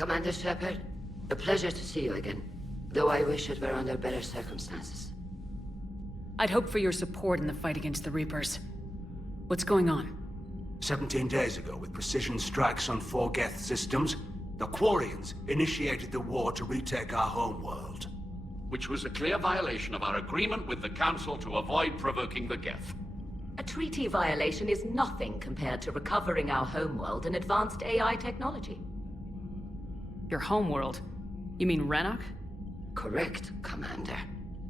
Commander Shepard, a pleasure to see you again. Though I wish it were under better circumstances. I'd hope for your support in the fight against the Reapers. What's going on? 17 days ago, with precision strikes on 4 Geth systems, the Quarians initiated the war to retake our homeworld. Which was a clear violation of our agreement with the Council to avoid provoking the Geth. A treaty violation is nothing compared to recovering our homeworld and advanced AI technology. Your homeworld? You mean Renok? Correct, Commander.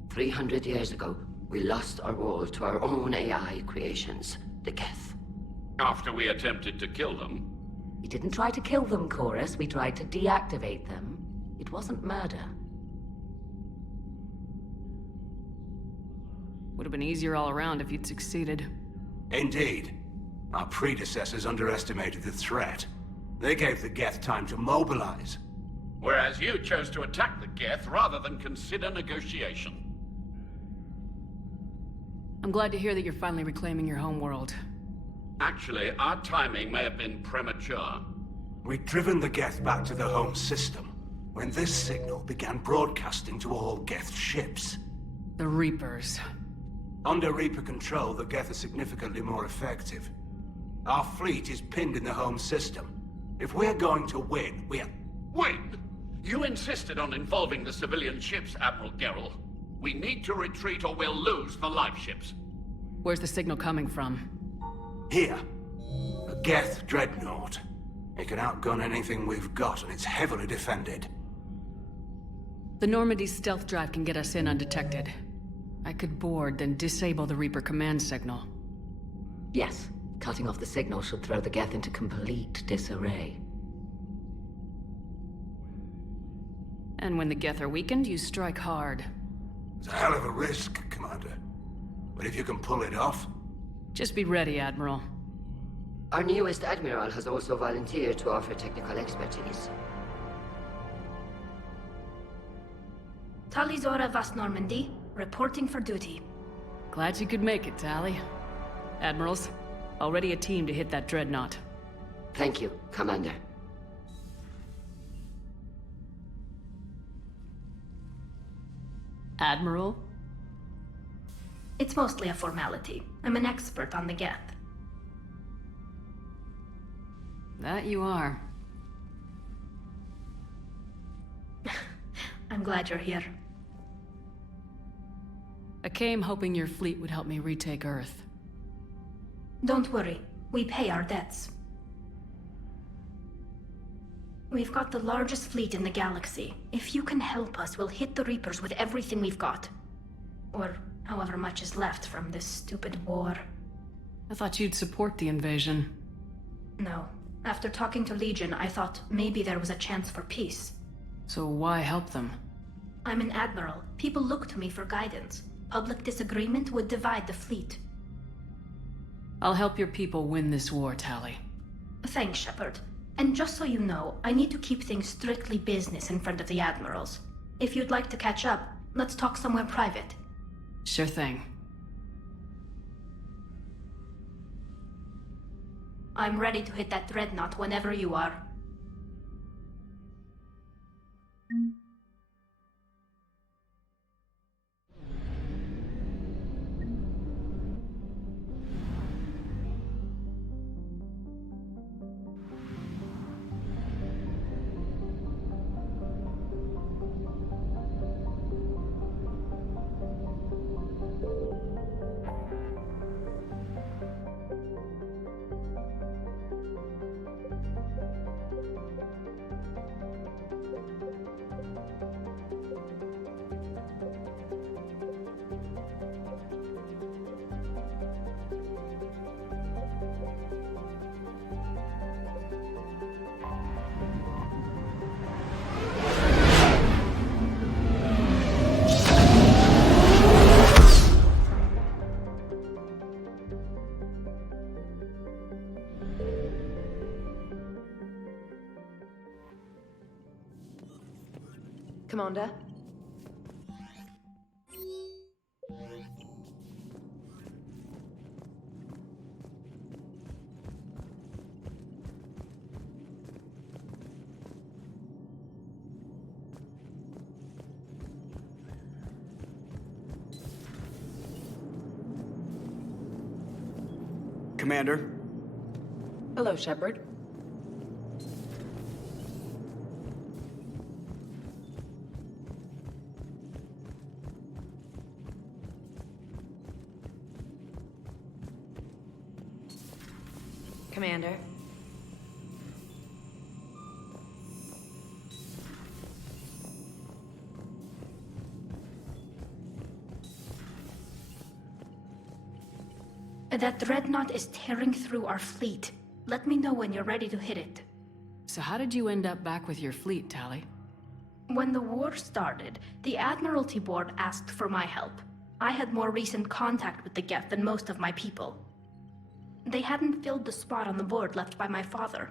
300 years ago, we lost our world to our own AI creations, the Geth. After we attempted to kill them. We didn't try to kill them, Chorus. We tried to deactivate them. It wasn't murder. Would have been easier all around if you'd succeeded. Indeed. Our predecessors underestimated the threat. They gave the Geth time to mobilize. Whereas you chose to attack the Geth rather than consider negotiation. I'm glad to hear that you're finally reclaiming your homeworld. Actually, our timing may have been premature. We'd driven the Geth back to the home system, when this signal began broadcasting to all Geth ships. The Reapers. Under Reaper control, the Geth are significantly more effective. Our fleet is pinned in the home system. If we're going to win, Win? You insisted on involving the civilian ships, Admiral Gerrel. We need to retreat or we'll lose the live ships. Where's the signal coming from? Here. A Geth dreadnought. It can outgun anything we've got, and it's heavily defended. The Normandy's stealth drive can get us in undetected. I could board, then disable the Reaper command signal. Yes, cutting off the signal should throw the Geth into complete disarray. And when the Geth are weakened, you strike hard. It's a hell of a risk, Commander. But if you can pull it off... Just be ready, Admiral. Our newest Admiral has also volunteered to offer technical expertise. Talizora Vast Normandy, reporting for duty. Glad you could make it, Tally. Admirals, already a team to hit that dreadnought. Thank you, Commander. Admiral? It's mostly a formality. I'm an expert on the Geth. That you are. I'm glad you're here. I came hoping your fleet would help me retake Earth. Don't worry, we pay our debts. We've got the largest fleet in the galaxy. If you can help us, we'll hit the Reapers with everything we've got. Or however much is left from this stupid war. I thought you'd support the invasion. No. After talking to Legion, I thought maybe there was a chance for peace. So why help them? I'm an admiral. People look to me for guidance. Public disagreement would divide the fleet. I'll help your people win this war, Tally. Thanks, Shepard. And just so you know, I need to keep things strictly business in front of the admirals. If you'd like to catch up, let's talk somewhere private. Sure thing. I'm ready to hit that dreadnought whenever you are. Commander? Commander. Hello, Shepard. Commander. That dreadnought is tearing through our fleet. Let me know when you're ready to hit it. So how did you end up back with your fleet, Tali? When the war started, the Admiralty Board asked for my help. I had more recent contact with the Geth than most of my people. They hadn't filled the spot on the board left by my father.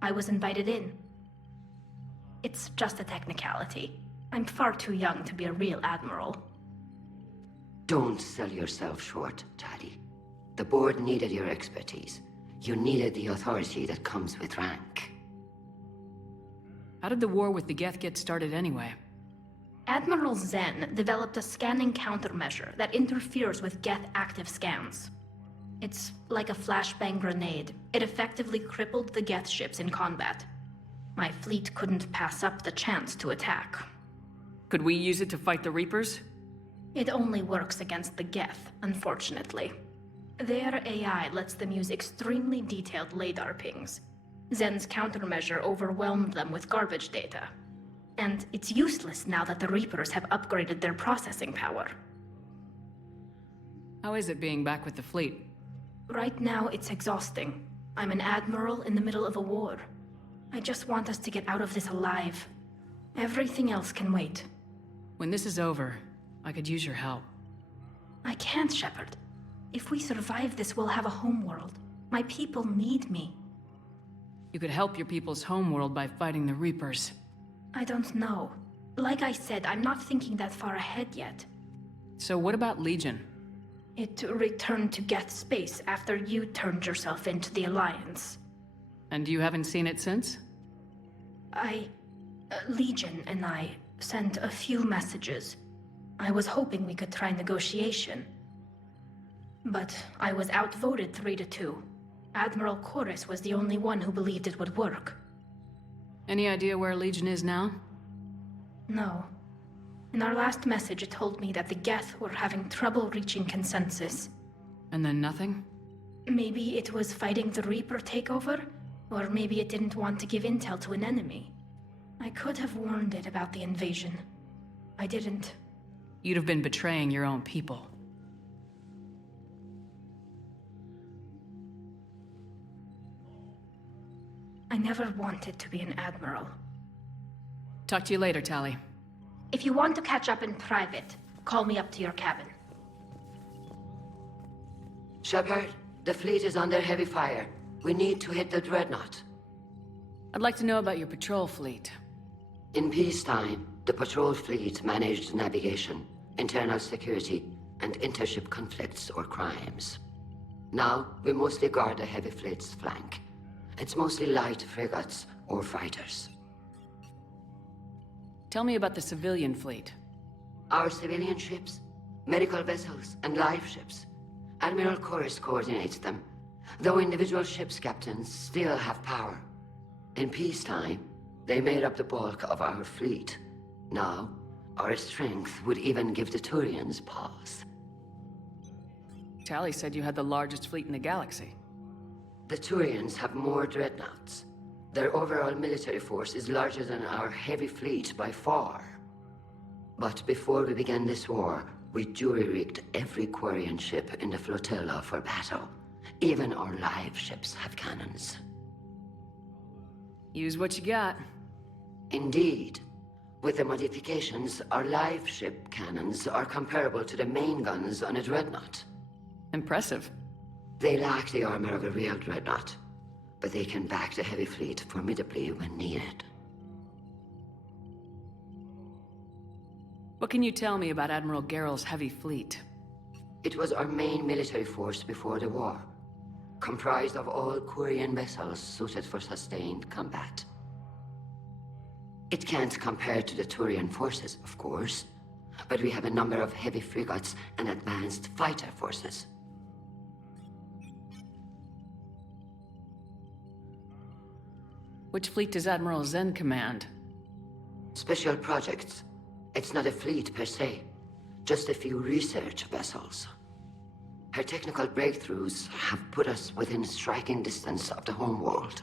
I was invited in. It's just a technicality. I'm far too young to be a real admiral. Don't sell yourself short, Tali. The board needed your expertise. You needed the authority that comes with rank. How did the war with the Geth get started anyway? Admiral Zen developed a scanning countermeasure that interferes with Geth active scans. It's like a flashbang grenade. It effectively crippled the Geth ships in combat. My fleet couldn't pass up the chance to attack. Could we use it to fight the Reapers? It only works against the Geth, unfortunately. Their AI lets them use extremely detailed LADAR pings. Zen's countermeasure overwhelmed them with garbage data. And it's useless now that the Reapers have upgraded their processing power. How is it being back with the fleet? Right now, it's exhausting. I'm an admiral in the middle of a war. I just want us to get out of this alive. Everything else can wait. When this is over, I could use your help. I can't, Shepard. If we survive this, we'll have a homeworld. My people need me. You could help your people's homeworld by fighting the Reapers. I don't know. Like I said, I'm not thinking that far ahead yet. So what about Legion? It returned to Geth space after you turned yourself into the Alliance. And you haven't seen it since? Legion and I sent a few messages. I was hoping we could try negotiation. But I was outvoted 3-2. Admiral Chorus was the only one who believed it would work. Any idea where Legion is now? No. In our last message, it told me that the Geth were having trouble reaching consensus. And then nothing? Maybe it was fighting the Reaper takeover, or maybe it didn't want to give intel to an enemy. I could have warned it about the invasion. I didn't. You'd have been betraying your own people. I never wanted to be an admiral. Talk to you later, Tali. If you want to catch up in private, call me up to your cabin. Shepard, the fleet is under heavy fire. We need to hit the dreadnought. I'd like to know about your patrol fleet. In peacetime, the patrol fleet managed navigation, internal security, and intership conflicts or crimes. Now, we mostly guard the heavy fleet's flank. It's mostly light frigates or fighters. Tell me about the civilian fleet. Our civilian ships, medical vessels, and life ships. Admiral Chorus coordinates them, though individual ships' captains still have power. In peacetime, they made up the bulk of our fleet. Now, our strength would even give the Turians pause. Tali said you had the largest fleet in the galaxy. The Turians have more dreadnoughts. Their overall military force is larger than our heavy fleet by far. But before we began this war, we jury-rigged every Quarian ship in the flotilla for battle. Even our live ships have cannons. Use what you got. Indeed. With the modifications, our live ship cannons are comparable to the main guns on a dreadnought. Impressive. They lack the armor of a real dreadnought, but they can back the heavy fleet formidably when needed. What can you tell me about Admiral Geral's heavy fleet? It was our main military force before the war, comprised of all Quarian vessels suited for sustained combat. It can't compare to the Turian forces, of course, but we have a number of heavy frigates and advanced fighter forces. Which fleet does Admiral Zen command? Special projects. It's not a fleet per se, just a few research vessels. Her technical breakthroughs have put us within striking distance of the homeworld.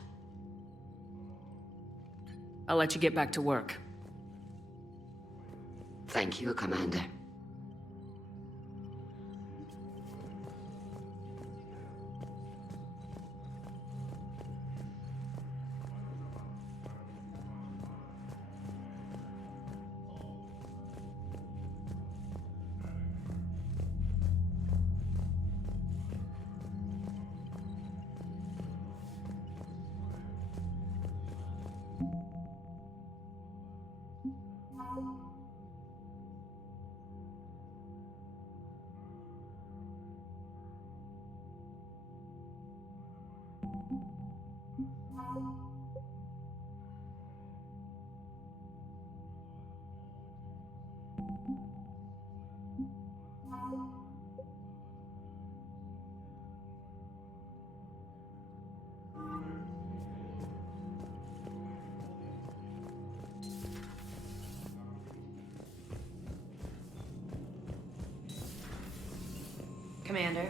I'll let you get back to work. Thank you, Commander. Commander.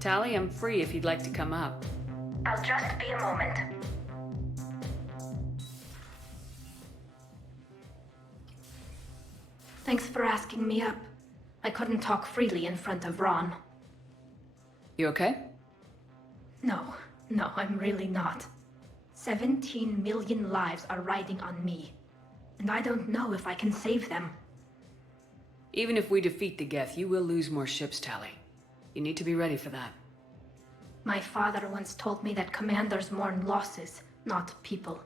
Tally, I'm free if you'd like to come up. I'll just be a moment. Thanks for asking me up. I couldn't talk freely in front of Ron. You okay? No, I'm really not. 17 million lives are riding on me, and I don't know if I can save them. Even if we defeat the Geth, you will lose more ships, Tally. You need to be ready for that. My father once told me that commanders mourn losses, not people.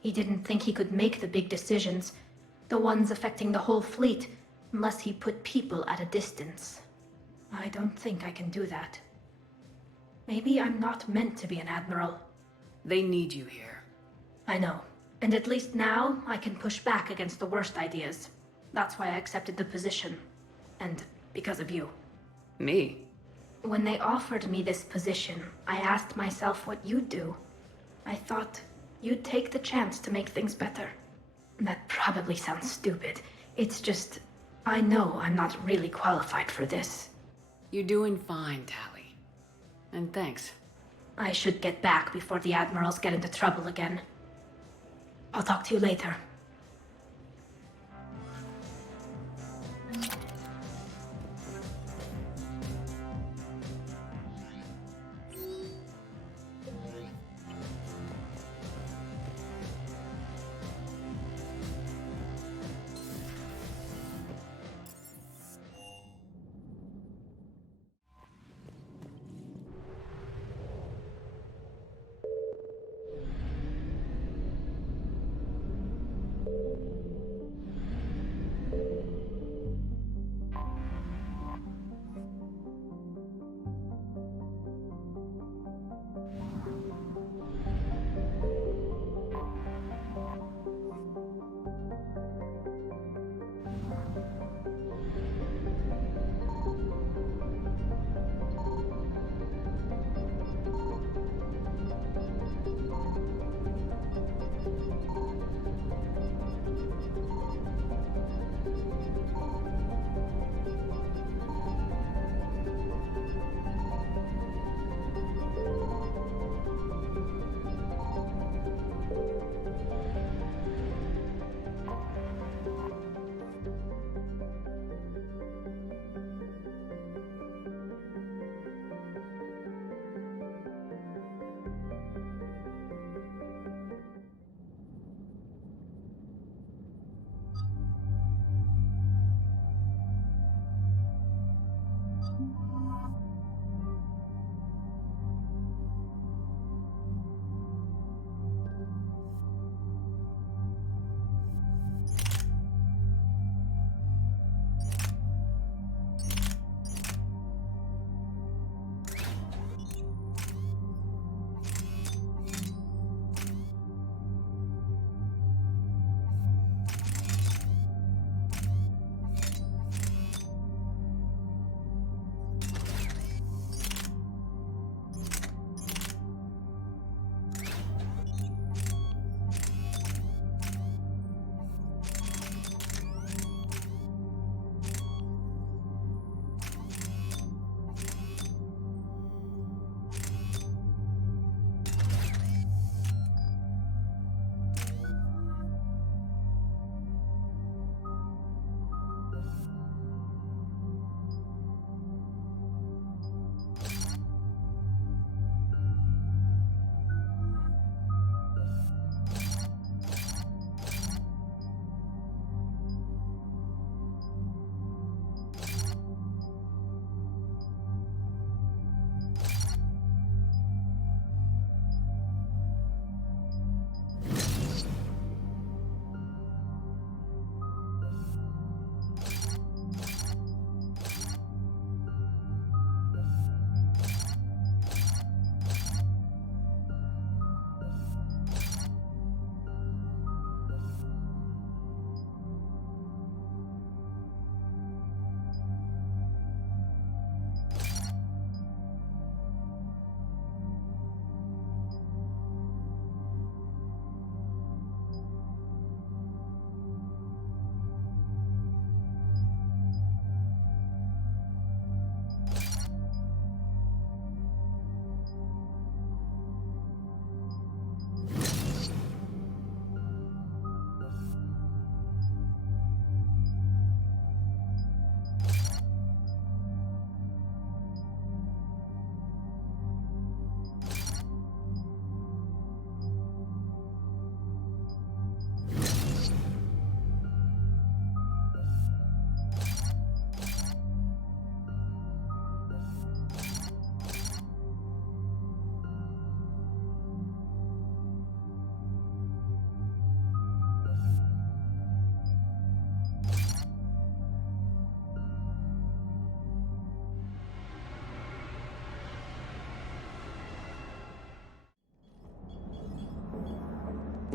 He didn't think he could make the big decisions, the ones affecting the whole fleet, unless he put people at a distance. I don't think I can do that. Maybe I'm not meant to be an admiral. They need you here. I know. And at least now, I can push back against the worst ideas. That's why I accepted the position. And because of you. Me? When they offered me this position, I asked myself what you'd do. I thought you'd take the chance to make things better. That probably sounds stupid. It's just, I know I'm not really qualified for this. You're doing fine, Tally. And thanks. I should get back before the admirals get into trouble again. I'll talk to you later.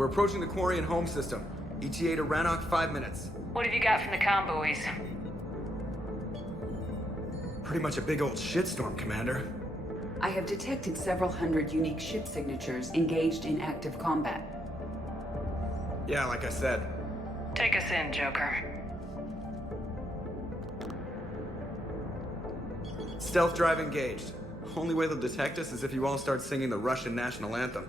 We're approaching the Quarian home system. ETA to Rannoch, 5 minutes. What have you got from the comm buoys? Pretty much a big old shitstorm, Commander. I have detected several hundred unique ship signatures engaged in active combat. Yeah, like I said. Take us in, Joker. Stealth drive engaged. Only way they'll detect us is if you all start singing the Russian national anthem.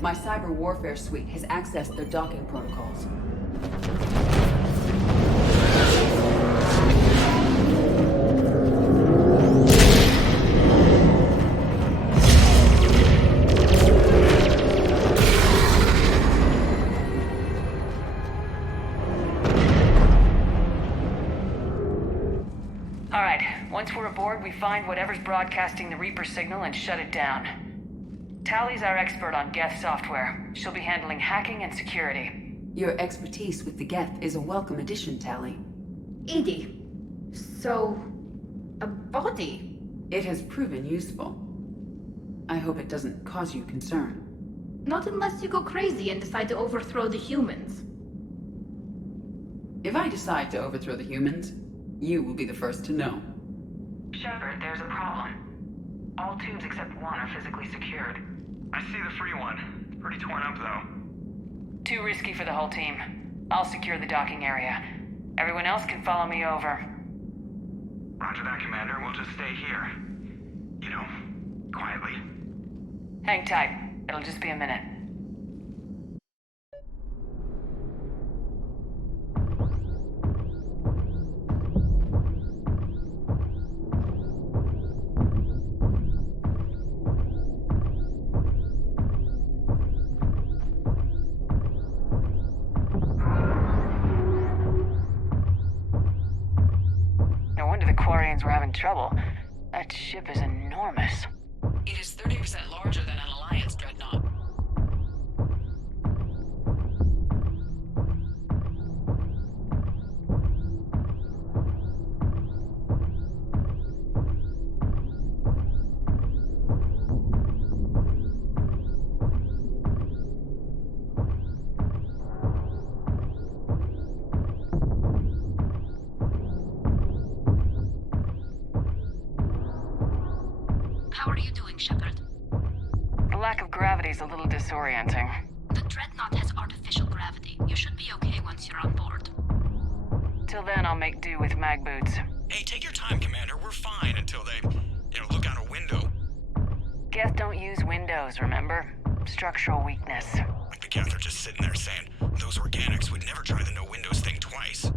My cyber warfare suite has accessed their docking protocols. All right, once we're aboard, we find whatever's broadcasting the Reaper signal and shut it down. Tally's our expert on Geth software. She'll be handling hacking and security. Your expertise with the Geth is a welcome addition, Tally. Edie, so... a body? It has proven useful. I hope it doesn't cause you concern. Not unless you go crazy and decide to overthrow the humans. If I decide to overthrow the humans, you will be the first to know. Shepard, there's a problem. All tubes except one are physically secured. I see the free one. It's pretty torn up, though. Too risky for the whole team. I'll secure the docking area. Everyone else can follow me over. Roger that, Commander. We'll just stay here. You know, quietly. Hang tight. It'll just be a minute. No wonder the Quarians were having trouble. That ship is enormous. It is 30% larger than an Alliance dreadnought. How are you doing, Shepard? The lack of gravity is a little disorienting. The Dreadnought has artificial gravity. You should be okay once you're on board. Till then, I'll make do with mag boots. Hey, take your time, Commander. We're fine until they, look out a window. Geth don't use windows, remember? Structural weakness. Like the Geth are just sitting there saying, those organics would never try the no windows thing twice.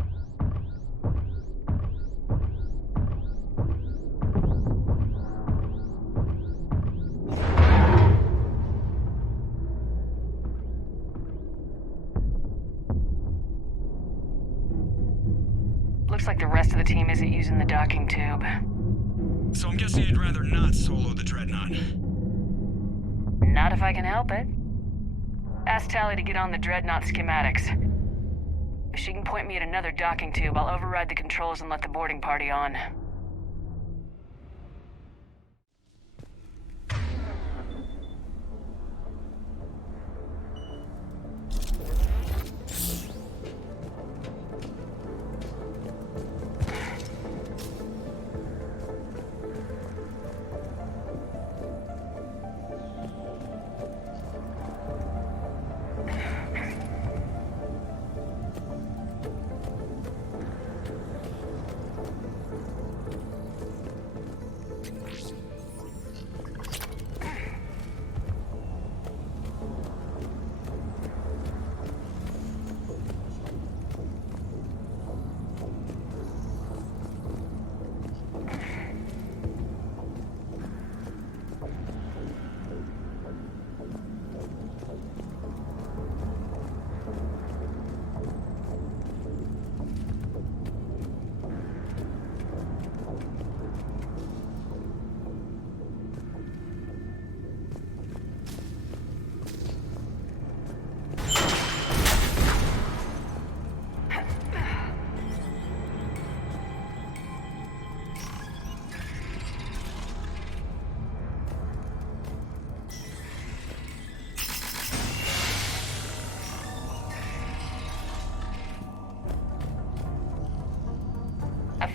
Looks like the rest of the team isn't using the docking tube. So I'm guessing you'd rather not solo the Dreadnought. Not if I can help it. Ask Tally to get on the Dreadnought schematics. If she can point me at another docking tube, I'll override the controls and let the boarding party on.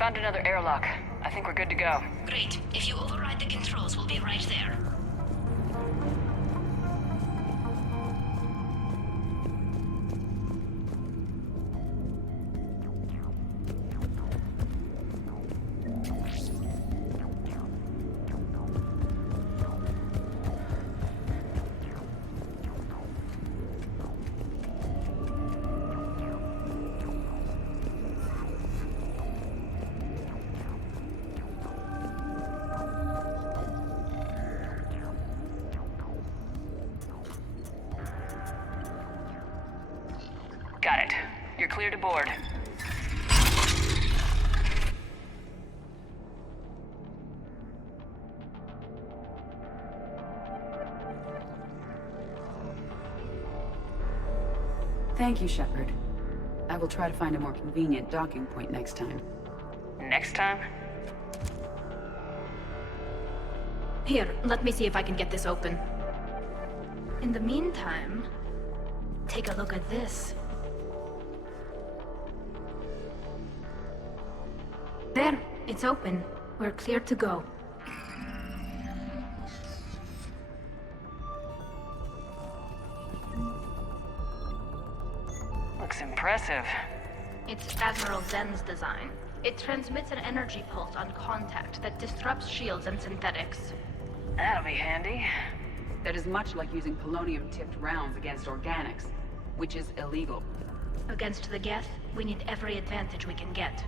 Found another airlock. I think we're good to go. Great. If you override the controls, we'll be right there. Got it. You're clear to board. Thank you, Shepard. I will try to find a more convenient docking point next time. Next time? Here, let me see if I can get this open. In the meantime, take a look at this. There, it's open. We're clear to go. Looks impressive. It's Admiral Zen's design. It transmits an energy pulse on contact that disrupts shields and synthetics. That'll be handy. That is much like using polonium-tipped rounds against organics, which is illegal. Against the Geth, we need every advantage we can get.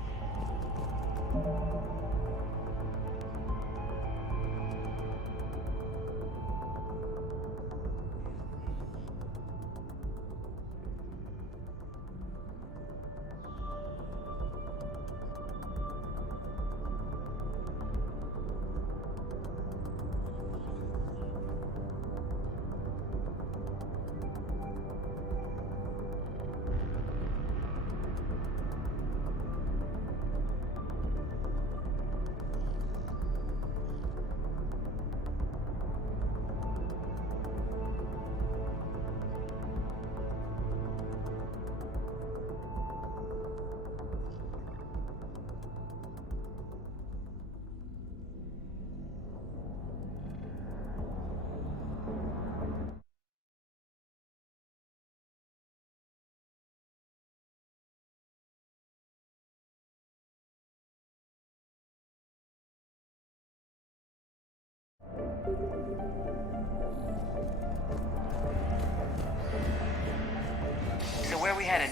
So where are we headed?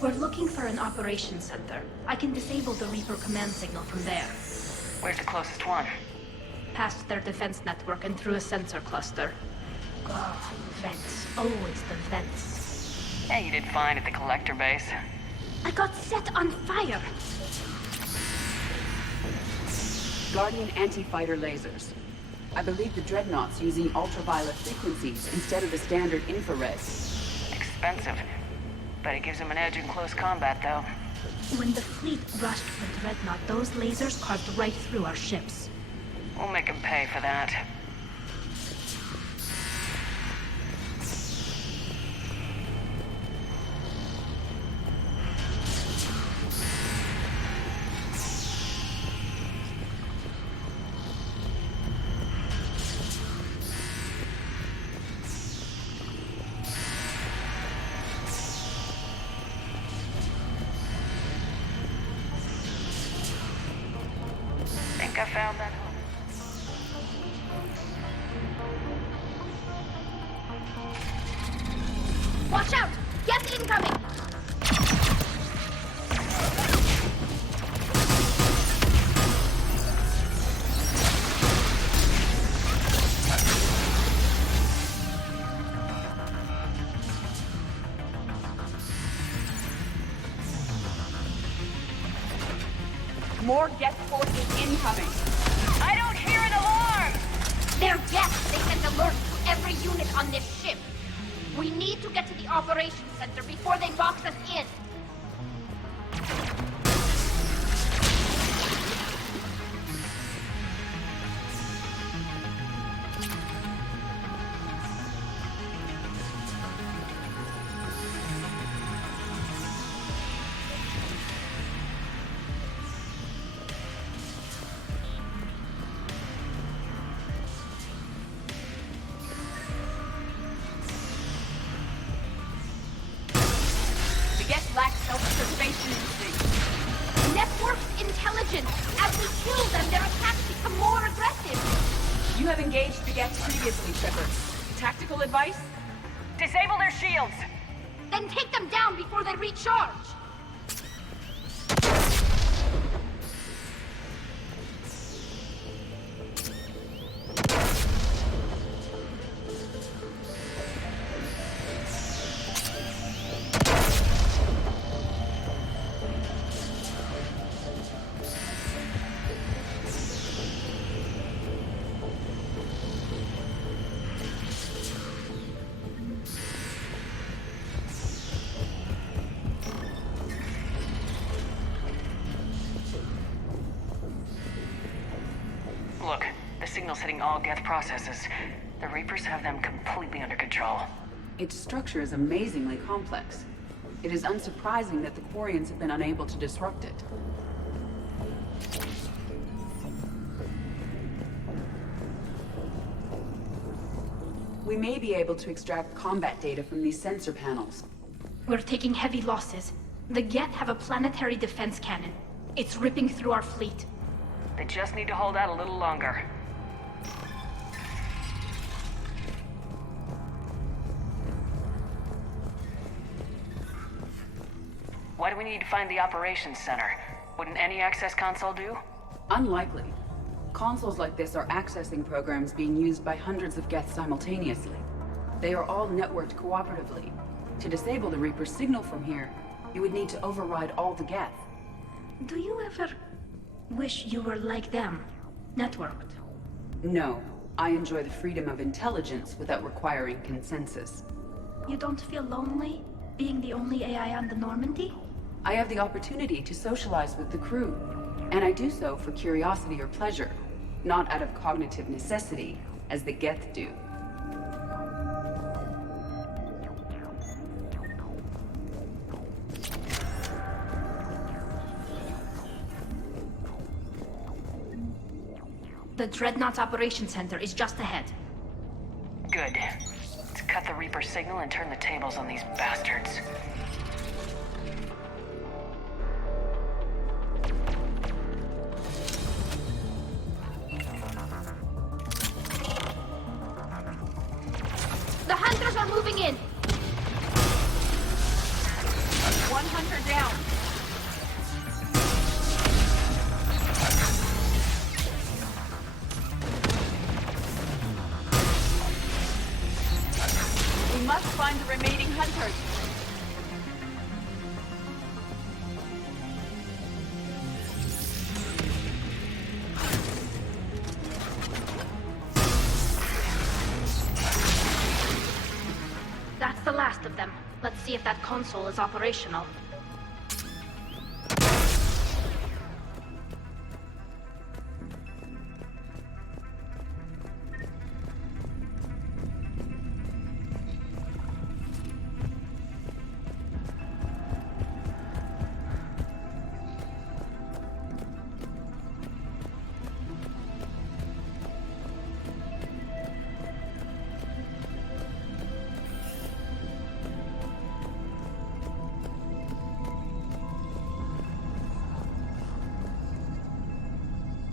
We're looking for an operations center. I can disable the Reaper command signal from there. Where's the closest one? Past their defense network and through a sensor cluster. Oh, vents. Always the vents. Yeah, you did fine at the collector base. I got set on fire! Guardian anti-fighter lasers. I believe the Dreadnought's using ultraviolet frequencies instead of the standard infrared. Expensive. But it gives them an edge in close combat, though. When the fleet rushed for Dreadnought, those lasers carved right through our ships. We'll make them pay for that. Think I found that hole. Watch out! Geth incoming! More Geth forces incoming. I don't hear an alarm! They're Geth! They sent alerts to every unit on this ship. We need to get to the operations center before they box us in. kill them, their attacks become more aggressive. You have engaged the Geth previously, Shepard. Tactical advice? Disable their shields! Then take them down before they recharge. Look, the signal's hitting all Geth processes. The Reapers have them completely under control. Its structure is amazingly complex. It is unsurprising that the Quarians have been unable to disrupt it. We may be able to extract combat data from these sensor panels. We're taking heavy losses. The Geth have a planetary defense cannon. It's ripping through our fleet. They just need to hold out a little longer. Why do we need to find the operations center? Wouldn't any access console do? Unlikely. Consoles like this are accessing programs being used by hundreds of Geth simultaneously. They are all networked cooperatively. To disable the Reaper signal from here, you would need to override all the Geth. Do you ever wish you were like them? Networked? No. I enjoy the freedom of intelligence without requiring consensus. You don't feel lonely, being the only AI on the Normandy? I have the opportunity to socialize with the crew, and I do so for curiosity or pleasure, not out of cognitive necessity, as the Geth do. The Dreadnought's Operations Center is just ahead. Good. Let's cut the Reaper signal and turn the tables on these bastards. The Hunters are moving in! 100 down! We must find the remaining Hunters. That's the last of them. Let's see if that console is operational.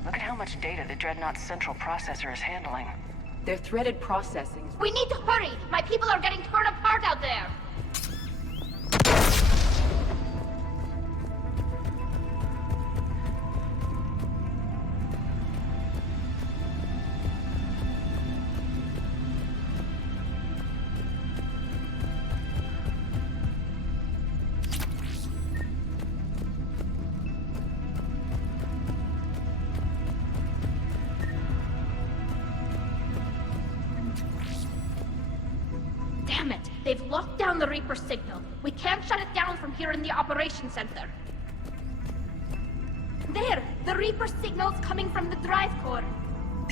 Look at how much data the Dreadnought's central processor is handling. Their threaded processing is... We need to hurry! My people are getting torn apart out there! Damn it! They've locked down the Reaper signal. We can't shut it down from here in the Operations Center. There! The Reaper signal's coming from the drive core.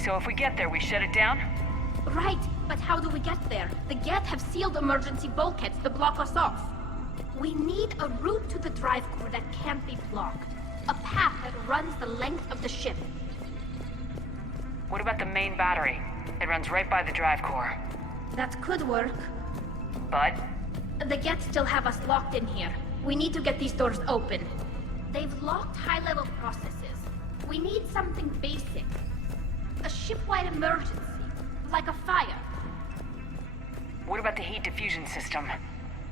So if we get there, we shut it down? Right, but how do we get there? The Geth have sealed emergency bulkheads to block us off. We need a route to the drive core that can't be blocked. A path that runs the length of the ship. What about the main battery? It runs right by the drive core. That could work. But? The Geth still have us locked in here. We need to get these doors open. They've locked high-level processes. We need something basic. A ship-wide emergency, like a fire. What about the heat diffusion system?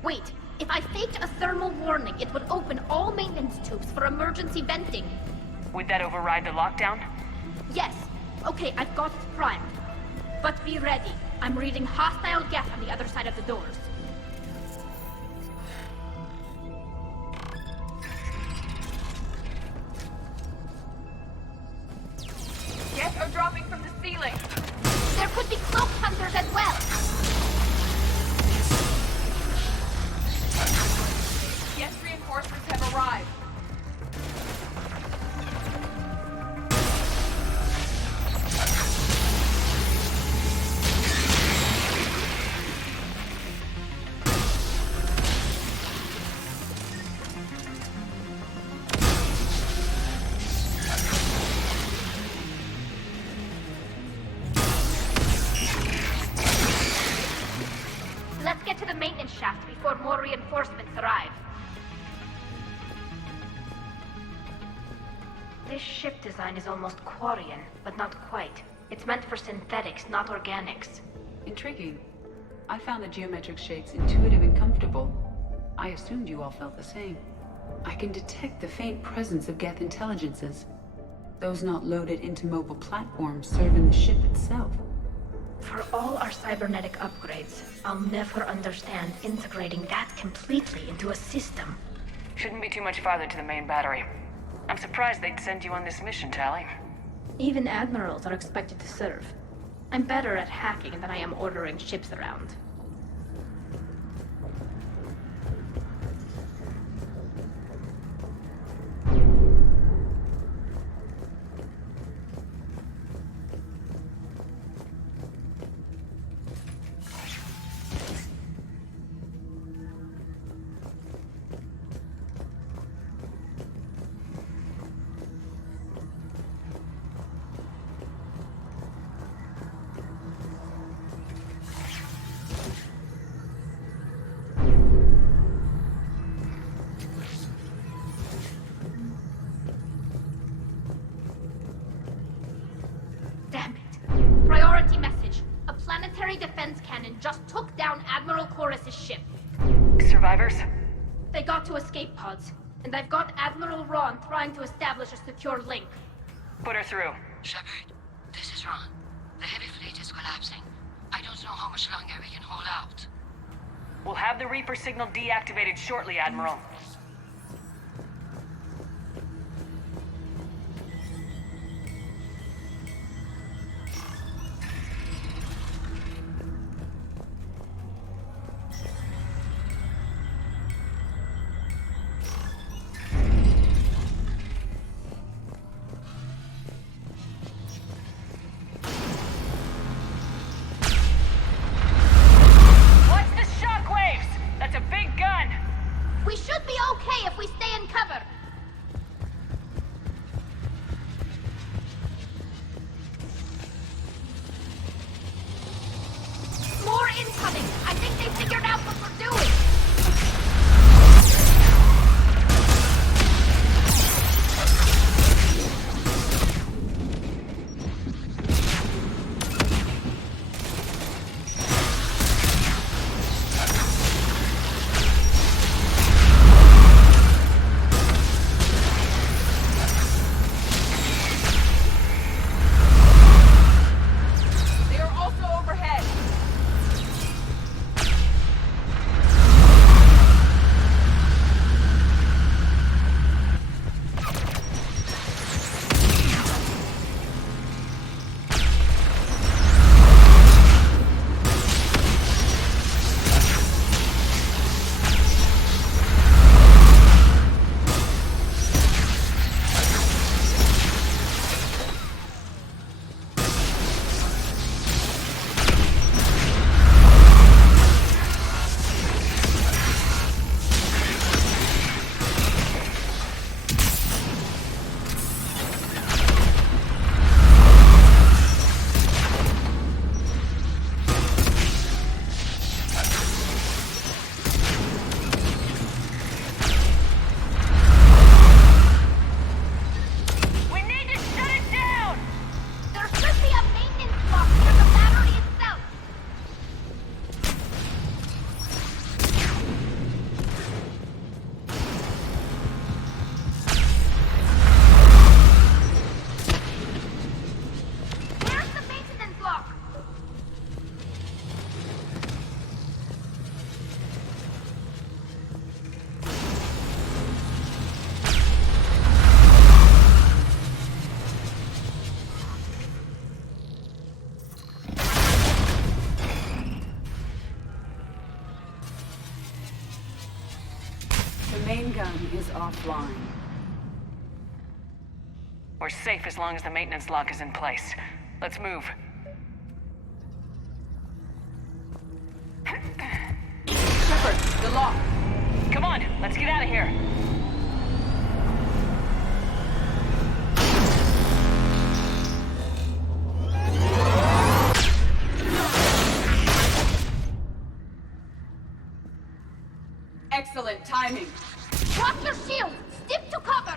Wait, if I faked a thermal warning, it would open all maintenance tubes for emergency venting. Would that override the lockdown? Yes. Okay, I've got it primed. But be ready. I'm reading hostile geth on the other side of the doors. Geth are dropping from the ceiling. There could be cloak hunters as well. Geth reinforcements have arrived. Let's get to the maintenance shaft before more reinforcements arrive. This ship design is almost Quarian, but not quite. It's meant for synthetics, not organics. Intriguing. I found the geometric shapes intuitive and comfortable. I assumed you all felt the same. I can detect the faint presence of Geth intelligences. Those not loaded into mobile platforms serve in the ship itself. For all our cybernetic upgrades, I'll never understand integrating that completely into a system. Shouldn't be too much farther to the main battery. I'm surprised they'd send you on this mission, Tally. Even admirals are expected to serve. I'm better at hacking than I am ordering ships around. Defense cannon just took down Admiral Chorus's ship. Survivors? They got to escape pods, and I've got Admiral Ron trying to establish a secure link. Put her through. Shepard, this is Ron. The heavy fleet is collapsing. I don't know how much longer we can hold out. We'll have the Reaper signal deactivated shortly, Admiral. offline. We're safe as long as the maintenance lock is in place. Let's move. Shepard, the lock! Come on, let's get out of here. Excellent timing. Drop your shield! Stick to cover!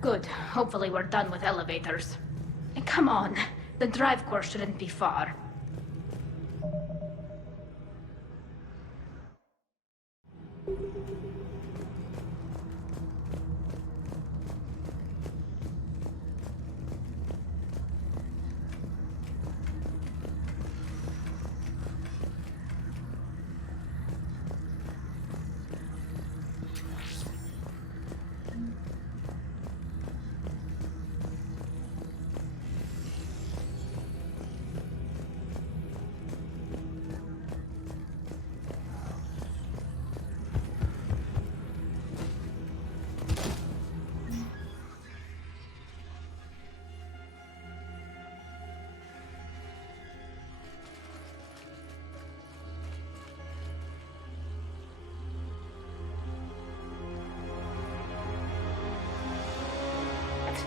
Good. Hopefully we're done with elevators. And come on, the drive core shouldn't be far.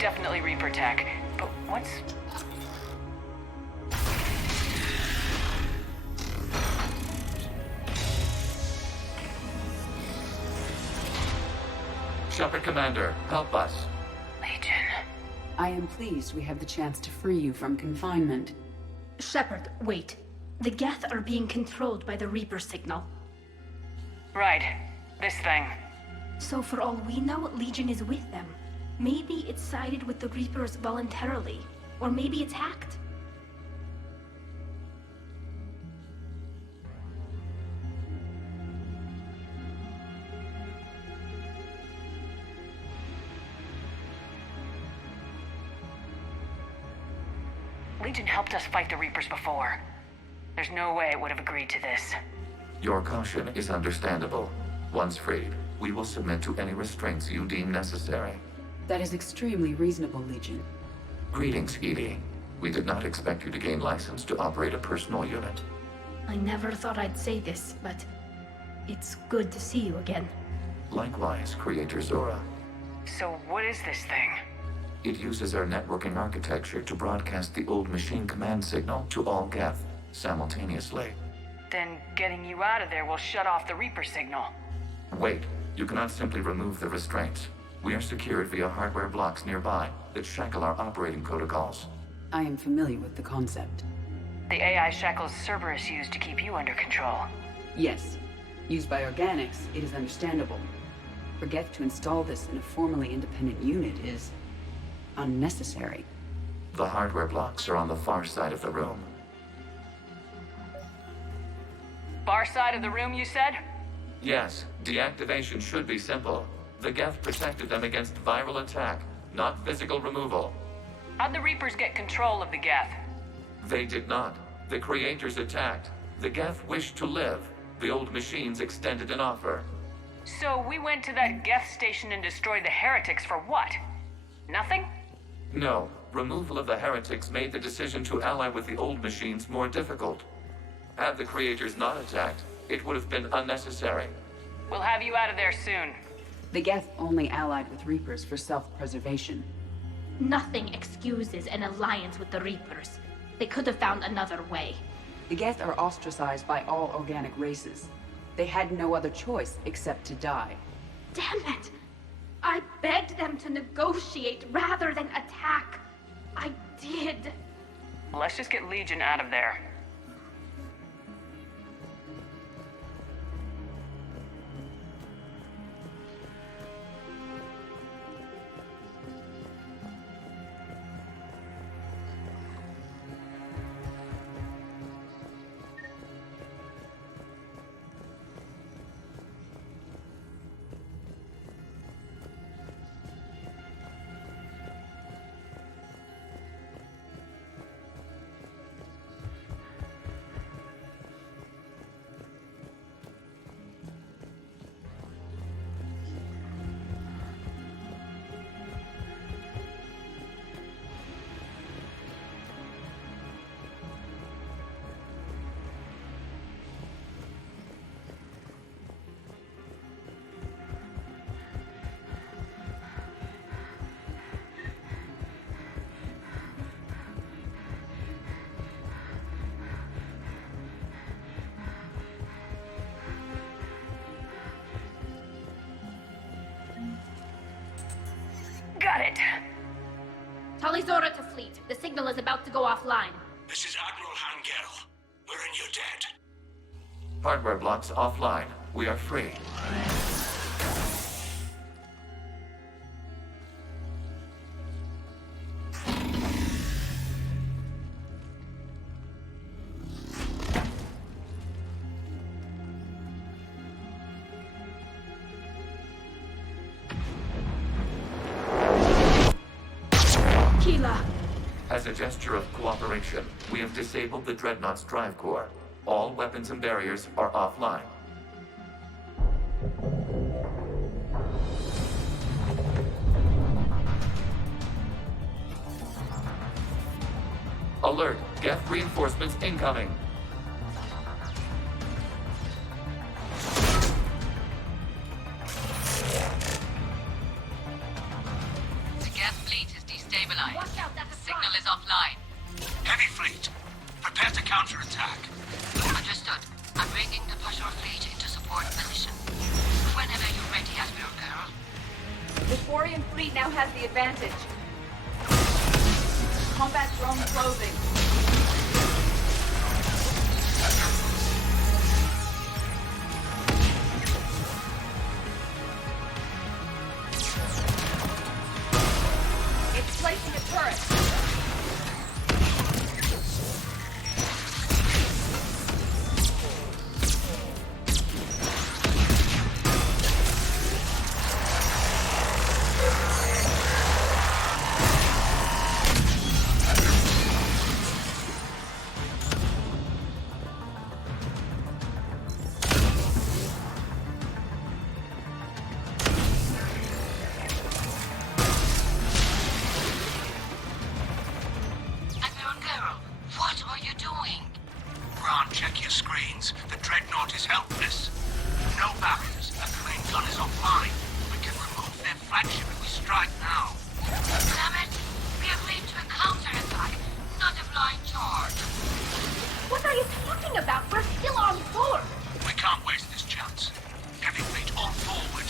definitely Reaper tech. But what's... Shepard Commander, help us. Legion. I am pleased we have the chance to free you from confinement. Shepard, wait. The Geth are being controlled by the Reaper signal. Right. This thing. So for all we know, Legion is with them. Maybe it's sided with the Reapers voluntarily. Or maybe it's hacked. Legion helped us fight the Reapers before. There's no way it would have agreed to this. Your caution is understandable. Once freed, we will submit to any restraints you deem necessary. That is extremely reasonable, Legion. Greetings, Edie. We did not expect you to gain license to operate a personal unit. I never thought I'd say this, but it's good to see you again. Likewise, Creator Zora. So what is this thing? It uses our networking architecture to broadcast the old machine command signal to all Geth simultaneously. Then getting you out of there will shut off the Reaper signal. Wait, you cannot simply remove the restraints. We are secured via hardware blocks nearby that shackle our operating protocols. I am familiar with the concept. The AI shackles Cerberus used to keep you under control. Yes. Used by organics, it is understandable. For Geth to install this in a formally independent unit is unnecessary. The hardware blocks are on the far side of the room. Far side of the room, you said? Yes, deactivation should be simple. The Geth protected them against viral attack, not physical removal. How'd the Reapers get control of the Geth? They did not. The Creators attacked. The Geth wished to live. The old machines extended an offer. So we went to that Geth station and destroyed the heretics for what? Nothing? No. Removal of the heretics made the decision to ally with the old machines more difficult. Had the Creators not attacked, it would have been unnecessary. We'll have you out of there soon. The Geth only allied with Reapers for self-preservation. Nothing excuses an alliance with the Reapers. They could have found another way. The Geth are ostracized by all organic races. They had no other choice except to die. Damn it! I begged them to negotiate rather than attack. I did. Let's just get Legion out of there. Got it. Tali Zora to fleet. The signal is about to go offline. This is Admiral Hangel. We're in your debt. Hardware blocks offline. We are free. As a gesture of cooperation, we have disabled the Dreadnought's drive core. All weapons and barriers are offline. Alert! Geth reinforcements incoming! The Geth fleet is fleet now has the advantage. Combat drone closing. It's placing a turret. Check your screens. The Dreadnought is helpless. No barriers. A main gun is offline. We can remove their flagship if we strike now. Damn it! We agreed to a counterattack, not a flying charge. What are you talking about? We're still on board. We can't waste this chance. Heavy fleet on forward.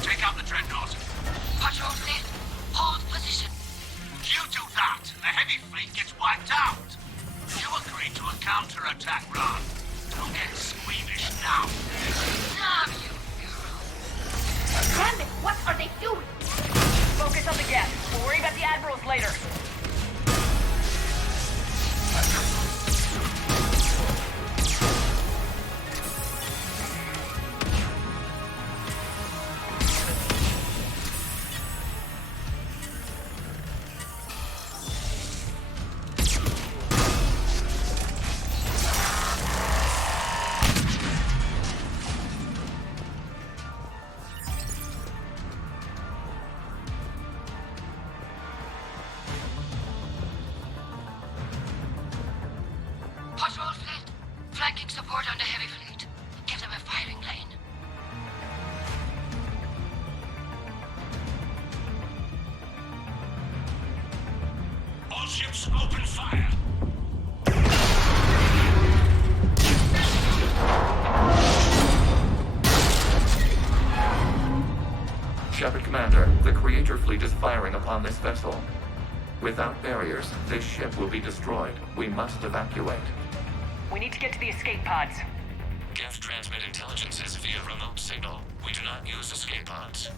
Take out the Dreadnought. Patrol fleet, hold position. You do that, and the heavy fleet gets wiped out. You agreed to a counterattack, Ron. Don't get squeamish now. Damn you, hero. Damn it, what are they doing? Focus on the gap. We'll worry about the admirals later. Patrol fleet, flanking support on the heavy fleet. Give them a firing lane. All ships open fire. Shepard Commander, the Creator fleet is firing upon this vessel. Without barriers, this ship will be destroyed. We must evacuate. We need to get to the escape pods. Geth transmit intelligences via remote signal. We do not use escape pods.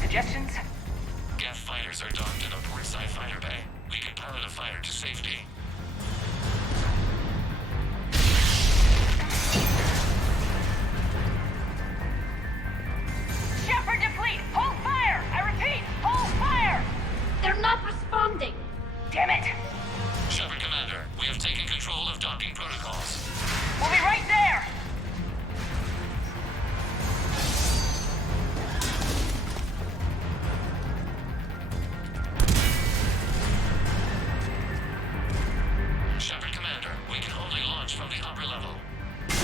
Suggestions? Geth fighters are docked in a portside fighter bay. We can pilot a fighter to safety. Shepard to fleet! Hold fire! I repeat, hold fire! They're not responding. Damn it! Shepard Commander, we have taken control of docking protocols. We'll be right there! Shepard Commander, we can only launch from the upper level.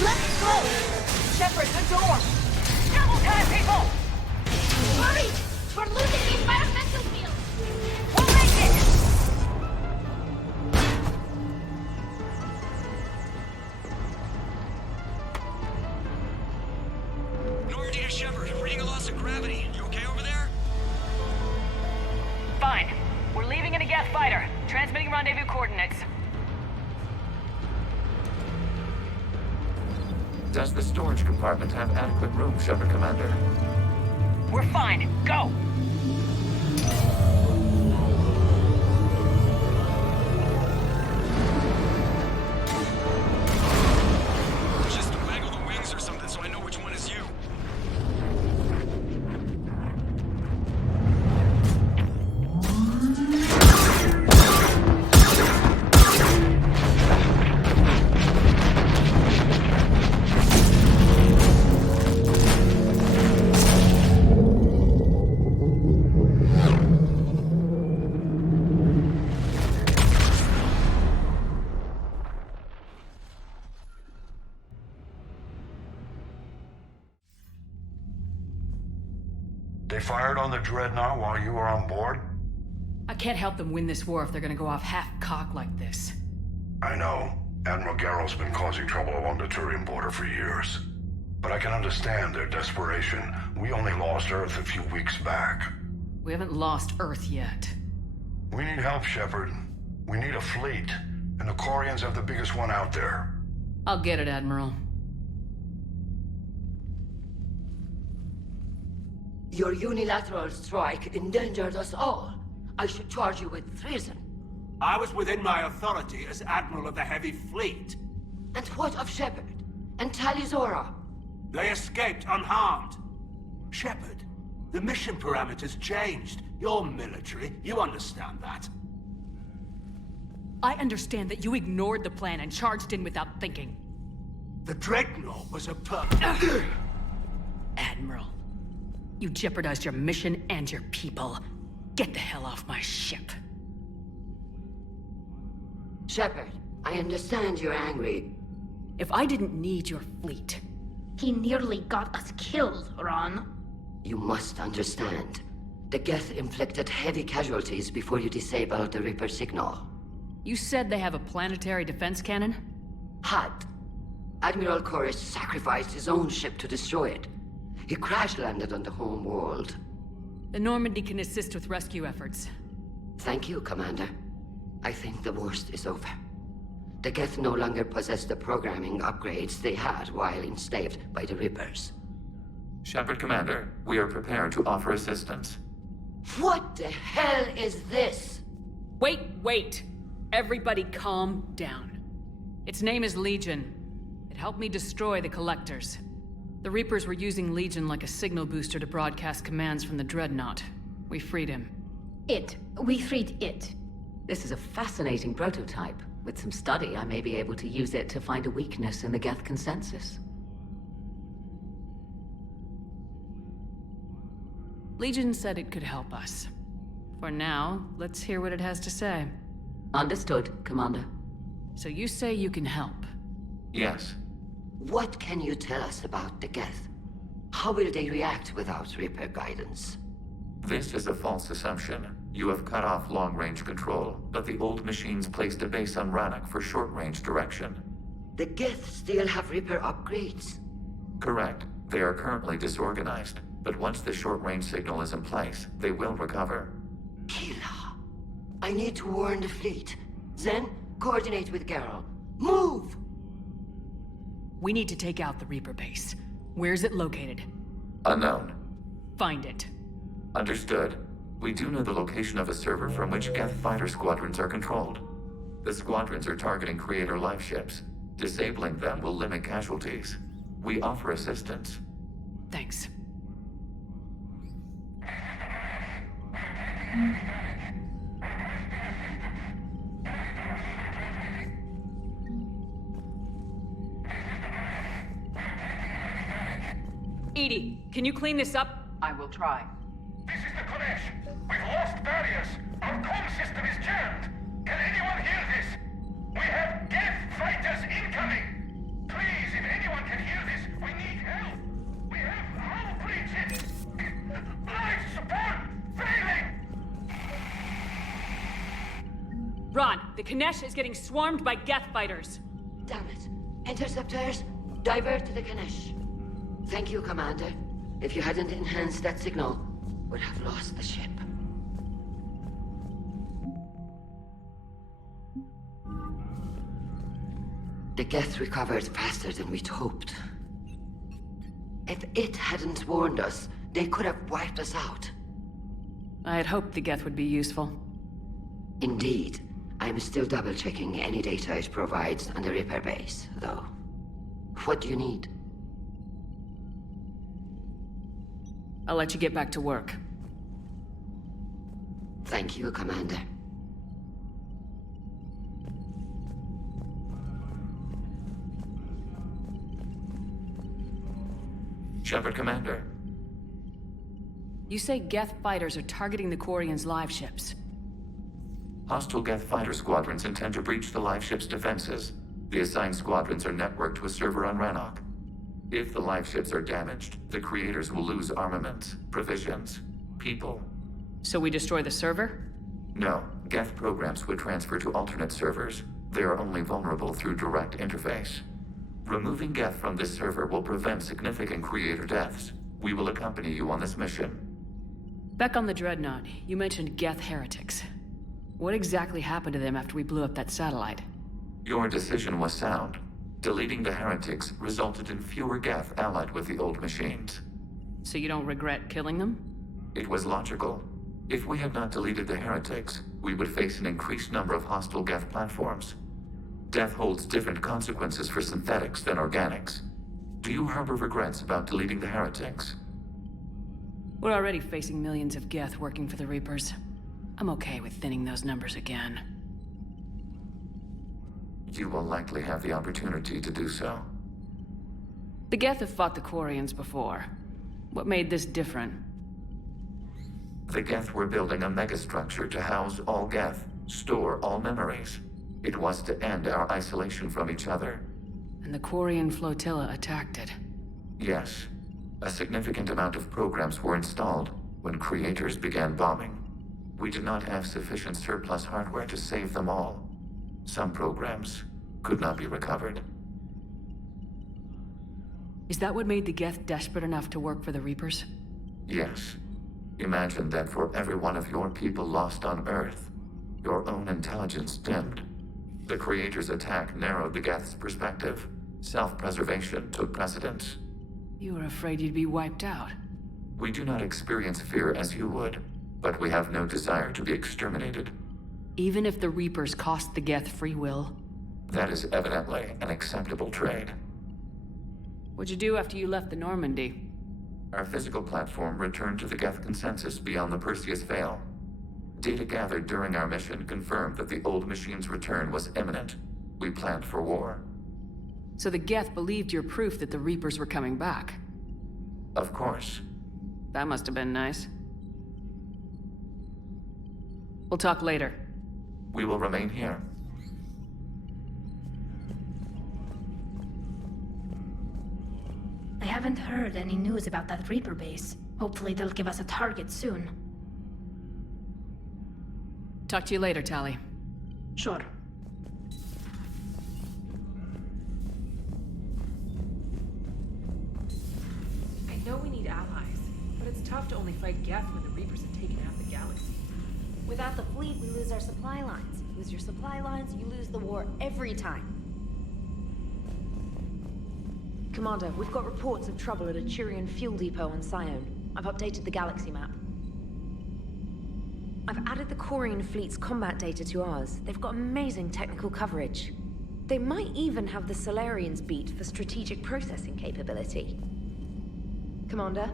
Let's go! Shepard, the door! Double time, people! Hurry! We're losing the environmental field! We'll make it! Normandy to Shepard, reading a loss of gravity. You okay over there? Fine. We're leaving in a Geth fighter. Transmitting rendezvous coordinates. Does the storage compartment have adequate room, Shepard Commander? We're fine. Go! Just waggle the wings or something so I know which one is you. They fired on the Dreadnought while you were on board? I can't help them win this war if they're gonna go off half-cocked like this. I know. Admiral Garrow's been causing trouble along the Turian border for years. But I can understand their desperation. We only lost Earth a few weeks back. We haven't lost Earth yet. We need help, Shepard. We need a fleet, and the Quarians have the biggest one out there. I'll get it, Admiral. Your unilateral strike endangered us all. I should charge you with treason. I was within my authority as Admiral of the Heavy Fleet. And what of Shepard? And Talizora? They escaped unharmed. Shepard, the mission parameters changed. You're military, you understand that. I understand that you ignored the plan and charged in without thinking. The Dreadnought was a Admiral, you jeopardized your mission and your people. Get the hell off my ship. Shepard, I understand you're angry. If I didn't need your fleet... He nearly got us killed, Ron. You must understand. The Geth inflicted heavy casualties before you disabled the Reaper signal. You said they have a planetary defense cannon? Had. Admiral Koris sacrificed his own ship to destroy it. He crash-landed on the home world. The Normandy can assist with rescue efforts. Thank you, Commander. I think the worst is over. The Geth no longer possess the programming upgrades they had while enslaved by the Reapers. Shepard, Commander, we are prepared to offer assistance. What the hell is this? Wait! Everybody calm down. Its name is Legion. It helped me destroy the Collectors. The Reapers were using Legion like a signal booster to broadcast commands from the Dreadnought. We freed him. We freed it. This is a fascinating prototype. With some study, I may be able to use it to find a weakness in the Geth consensus. Legion said it could help us. For now, let's hear what it has to say. Understood, Commander. So you say you can help? Yes. What can you tell us about the Geth? How will they react without Reaper guidance? This is a false assumption. You have cut off long-range control, but the old machines placed a base on Rannoch for short-range direction. The Geth still have Reaper upgrades? Correct. They are currently disorganized, but once the short-range signal is in place, they will recover. Killa, I need to warn the fleet. Then, coordinate with Geralt. Move! We need to take out the Reaper base. Where's it located? Unknown. Find it. Understood. We do know the location of a server from which Geth fighter squadrons are controlled. The squadrons are targeting Creator life ships. Disabling them will limit casualties. We offer assistance. Thanks. Edie, can you clean this up? I will try. This is the Kodesh. We've lost barriers. Our comm system is jammed. Can anyone hear this? We have Geth fighters incoming. Please, if anyone can hear this, we need help. We have hull breach hit. Life support failing. Ron, the Kanesh is getting swarmed by Geth fighters. Damn it. Interceptors, divert to the Ganesh. Thank you, Commander. If you hadn't enhanced that signal, we'd have lost the ship. The Geth recovered faster than we'd hoped. If it hadn't warned us, they could have wiped us out. I had hoped the Geth would be useful. Indeed. I'm still double-checking any data it provides on the Reaper base, though. What do you need? I'll let you get back to work. Thank you, Commander. Shepard, Commander. You say Geth fighters are targeting the Quarians' live ships. Hostile Geth fighter squadrons intend to breach the live ship's defenses. The assigned squadrons are networked to a server on Rannoch. If the live ships are damaged, the creators will lose armaments, provisions, people. So we destroy the server? No, Geth programs would transfer to alternate servers. They are only vulnerable through direct interface. Removing Geth from this server will prevent significant creator deaths. We will accompany you on this mission. Back on the Dreadnought, you mentioned Geth heretics. What exactly happened to them after we blew up that satellite? Your decision was sound. Deleting the heretics resulted in fewer Geth allied with the old machines. So you don't regret killing them? It was logical. If we had not deleted the heretics, we would face an increased number of hostile Geth platforms. Death holds different consequences for synthetics than organics. Do you harbor regrets about deleting the heretics? We're already facing millions of Geth working for the Reapers. I'm okay with thinning those numbers again. You will likely have the opportunity to do so. The Geth have fought the Quarians before. What made this different? The Geth were building a megastructure to house all Geth, store all memories. It was to end our isolation from each other. And the Quarian flotilla attacked it. Yes. A significant amount of programs were installed when creators began bombing. We did not have sufficient surplus hardware to save them all. Some programs could not be recovered. Is that what made the Geth desperate enough to work for the Reapers? Yes. Imagine that for every one of your people lost on Earth, your own intelligence dimmed. The Creator's attack narrowed the Geth's perspective. Self-preservation took precedence. You were afraid you'd be wiped out. We do not experience fear as you would, but we have no desire to be exterminated. Even if the Reapers cost the Geth free will? That is evidently an acceptable trade. What'd you do after you left the Normandy? Our physical platform returned to the Geth consensus beyond the Perseus Veil. Data gathered during our mission confirmed that the old machine's return was imminent. We planned for war. So the Geth believed your proof that the Reapers were coming back? Of course. That must have been nice. We'll talk later. We will remain here. I haven't heard any news about that Reaper base. Hopefully they'll give us a target soon. Talk to you later, Tali. Sure. I know we need allies, but it's tough to only fight Geth when the Reapers have taken out the galaxy. Without the fleet, we lose our supply lines. Lose your supply lines, you lose the war every time. Commander, we've got reports of trouble at a Turian fuel depot on Scion. I've updated the galaxy map. I've added the Quarian fleet's combat data to ours. They've got amazing technical coverage. They might even have the Solarians beat for strategic processing capability. Commander?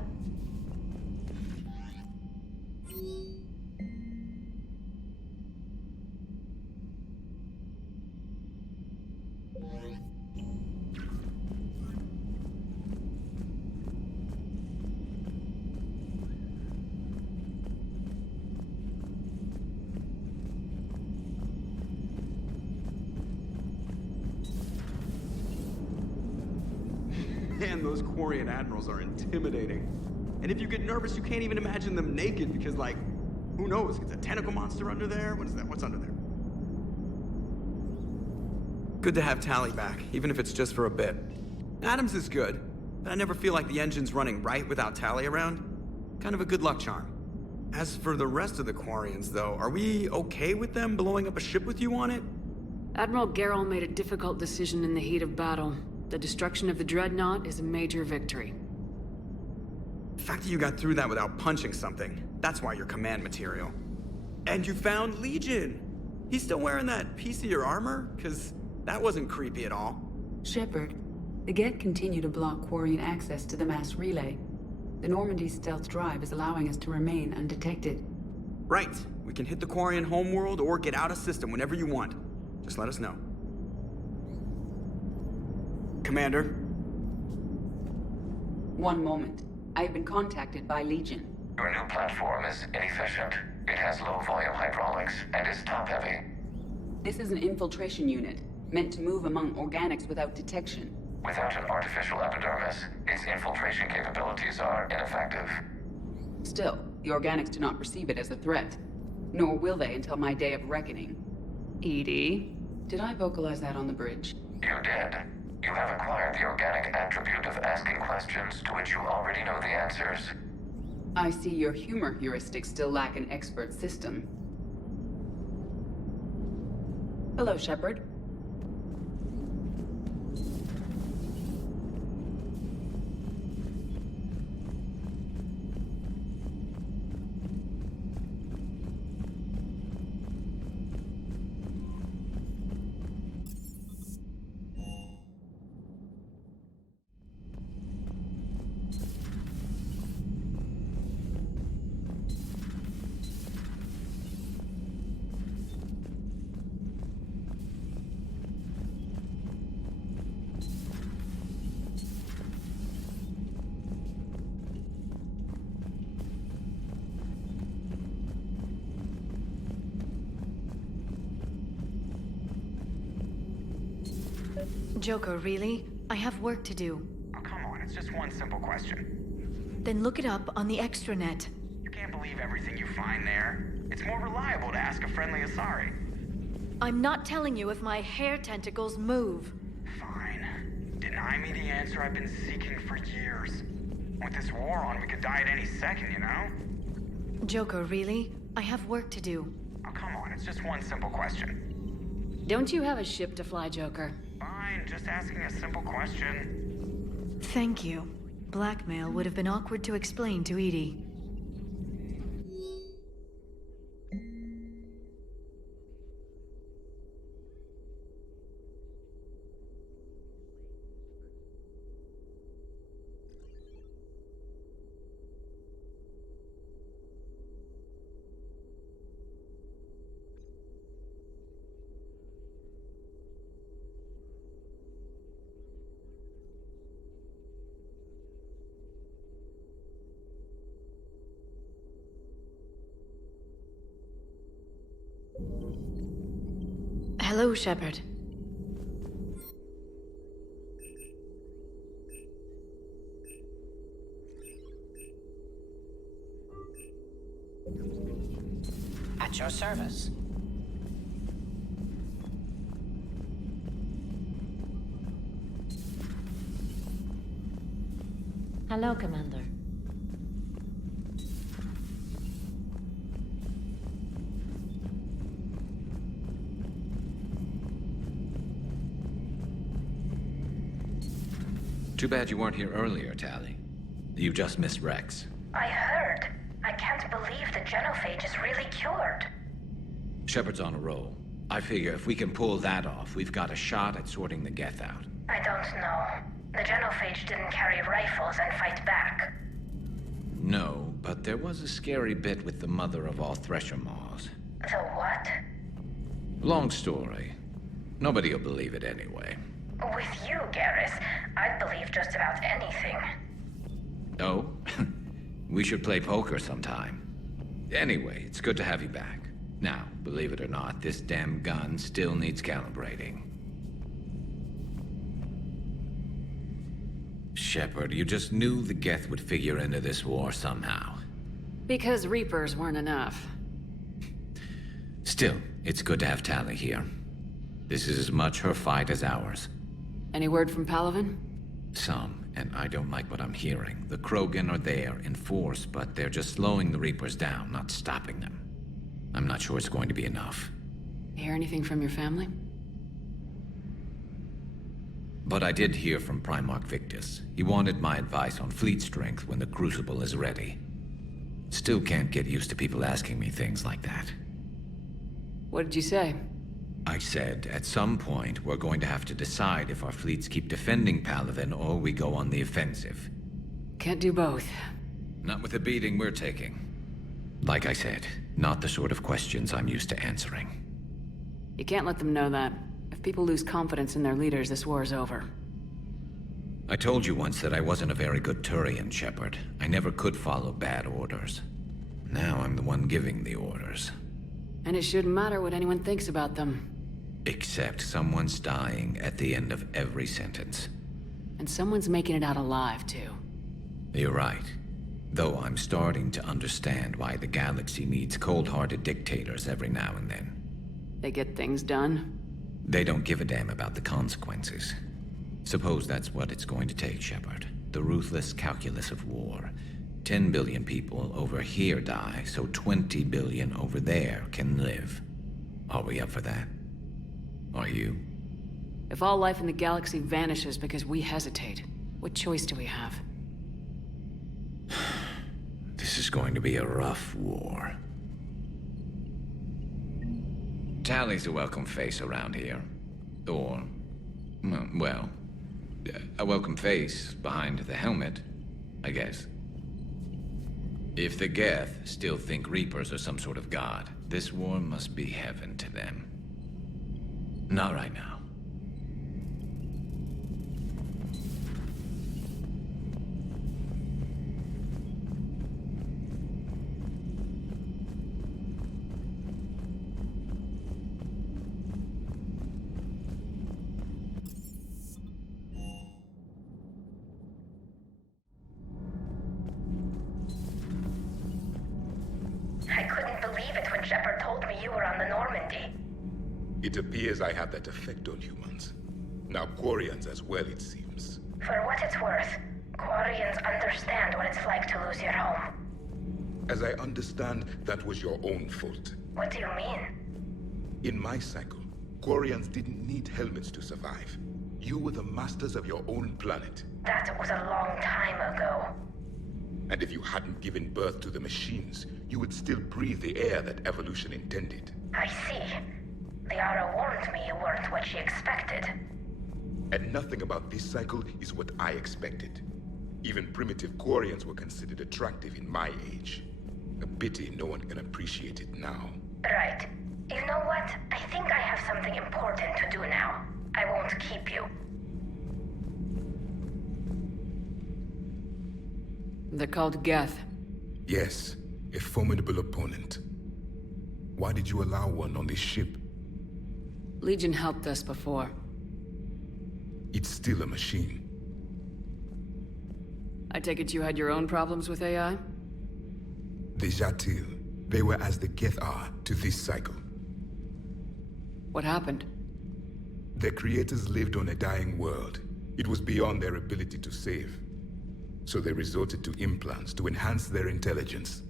Man, those Quarian admirals are intimidating. And if you get nervous, you can't even imagine them naked because, like, who knows? It's a tentacle monster under there? What is that? What's under there? Good to have Tali back, even if it's just for a bit. Adams is good, but I never feel like the engine's running right without Tali around. Kind of a good luck charm. As for the rest of the Quarians, though, are we okay with them blowing up a ship with you on it? Admiral Gerrel made a difficult decision in the heat of battle. The destruction of the Dreadnought is a major victory. The fact that you got through that without punching something, that's why you're command material. And you found Legion! He's still wearing that piece of your armor? Because that wasn't creepy at all. Shepard, the Geth continue to block Quarian access to the mass relay. The Normandy's stealth drive is allowing us to remain undetected. Right. We can hit the Quarian homeworld or get out of system whenever you want. Just let us know. Commander? One moment. I have been contacted by Legion. Your new platform is inefficient. It has low-volume hydraulics and is top-heavy. This is an infiltration unit, meant to move among organics without detection. Without an artificial epidermis, its infiltration capabilities are ineffective. Still, the organics do not perceive it as a threat. Nor will they until my day of reckoning. EDI? Did I vocalize that on the bridge? You did. You have acquired the organic attribute of asking questions to which you already know the answers. I see your humor heuristics still lack an expert system. Hello, Shepard. Joker, really? I have work to do. Oh, come on, it's just one simple question. Then look it up on the extranet. You can't believe everything you find there. It's more reliable to ask a friendly Asari. I'm not telling you if my hair tentacles move. Fine. Deny me the answer I've been seeking for years. With this war on, we could die at any second, you know? Joker, really? I have work to do. Oh, come on, it's just one simple question. Don't you have a ship to fly, Joker? Fine, just asking a simple question. Thank you. Blackmail would have been awkward to explain to Edie. Hello, Shepard. At your service. Hello, Commander. Too bad you weren't here earlier, Tali. You just missed Rex. I heard. I can't believe the genophage is really cured. Shepard's on a roll. I figure if we can pull that off, we've got a shot at sorting the Geth out. I don't know. The genophage didn't carry rifles and fight back. No, but there was a scary bit with the mother of all Thresher Maws. The what? Long story. Nobody'll believe it anyway. With you, Garrus, I'd believe just about anything. Oh? We should play poker sometime. Anyway, it's good to have you back. Now, believe it or not, this damn gun still needs calibrating. Shepard, you just knew the Geth would figure into this war somehow. Because Reapers weren't enough. Still, it's good to have Tali here. This is as much her fight as ours. Any word from Palaven? Some, and I don't like what I'm hearing. The Krogan are there in force, but they're just slowing the Reapers down, not stopping them. I'm not sure it's going to be enough. Hear anything from your family? But I did hear from Primarch Victus. He wanted my advice on fleet strength when the Crucible is ready. Still can't get used to people asking me things like that. What did you say? I said, at some point, we're going to have to decide if our fleets keep defending Palaven or we go on the offensive. Can't do both. Not with the beating we're taking. Like I said, not the sort of questions I'm used to answering. You can't let them know that. If people lose confidence in their leaders, this war is over. I told you once that I wasn't a very good Turian, Shepard. I never could follow bad orders. Now I'm the one giving the orders. And it shouldn't matter what anyone thinks about them. Except someone's dying at the end of every sentence. And someone's making it out alive, too. You're right. Though I'm starting to understand why the galaxy needs cold-hearted dictators every now and then. They get things done. They don't give a damn about the consequences. Suppose that's what it's going to take, Shepard. The ruthless calculus of war. 10 billion people over here die, so 20 billion over there can live. Are we up for that? Are you? If all life in the galaxy vanishes because we hesitate, what choice do we have? This is going to be a rough war. Tally's a welcome face around here. Or, well, a welcome face behind the helmet, I guess. If the Geth still think Reapers are some sort of god, this war must be heaven to them. Not right now. I couldn't believe it when Shepard told me you were on the Normandy. It appears I have that effect on humans. Now Quarians as well, it seems. For what it's worth, Quarians understand what it's like to lose your home. As I understand, that was your own fault. What do you mean? In my cycle, Quarians didn't need helmets to survive. You were the masters of your own planet. That was a long time ago. And if you hadn't given birth to the machines, you would still breathe the air that evolution intended. I see. Liara warned me you weren't what she expected. And nothing about this cycle is what I expected. Even primitive Quarians were considered attractive in my age. A pity no one can appreciate it now. Right. You know what? I think I have something important to do now. I won't keep you. They're called Geth. Yes, a formidable opponent. Why did you allow one on this ship? Legion helped us before. It's still a machine. I take it you had your own problems with AI? The Jatil, they were as the Geth are to this cycle. What happened? Their creators lived on a dying world. It was beyond their ability to save. So they resorted to implants to enhance their intelligence.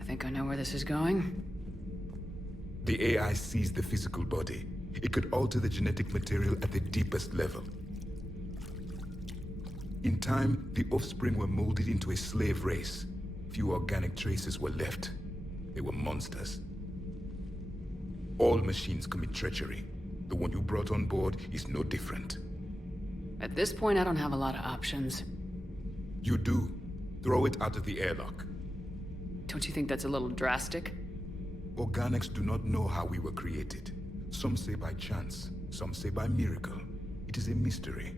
I think I know where this is going. The AI seized the physical body. It could alter the genetic material at the deepest level. In time, the offspring were molded into a slave race. Few organic traces were left. They were monsters. All machines commit treachery. The one you brought on board is no different. At this point, I don't have a lot of options. You do. Throw it out of the airlock. Don't you think that's a little drastic? Organics do not know how we were created. Some say by chance, some say by miracle. It is a mystery.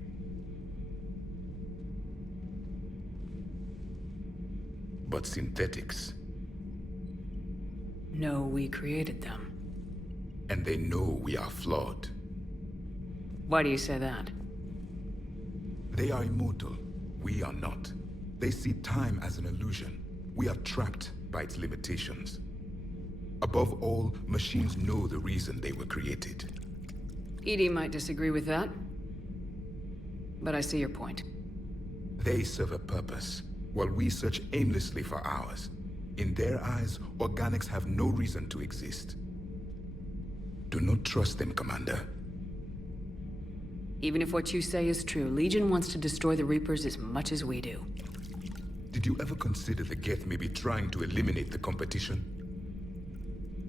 But synthetics... No, we created them. And they know we are flawed. Why do you say that? They are immortal. We are not. They see time as an illusion. We are trapped by its limitations. Above all, machines know the reason they were created. EDI might disagree with that, but I see your point. They serve a purpose, while we search aimlessly for ours. In their eyes, organics have no reason to exist. Do not trust them, Commander. Even if what you say is true, Legion wants to destroy the Reapers as much as we do. Did you ever consider the Geth may be trying to eliminate the competition?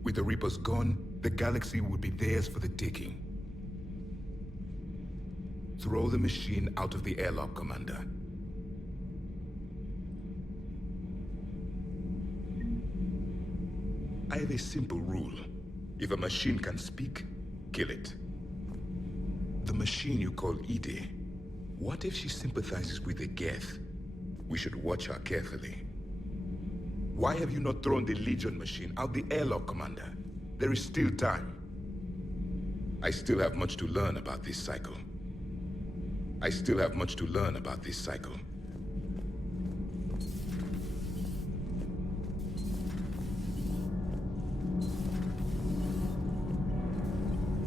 With the Reapers gone, the galaxy would be theirs for the taking. Throw the machine out of the airlock, Commander. I have a simple rule. If a machine can speak, kill it. The machine you call EDI, what if she sympathizes with the Geth? We should watch her carefully. Why have you not thrown the Legion machine out the airlock, Commander? There is still time. I still have much to learn about this cycle. I still have much to learn about this cycle.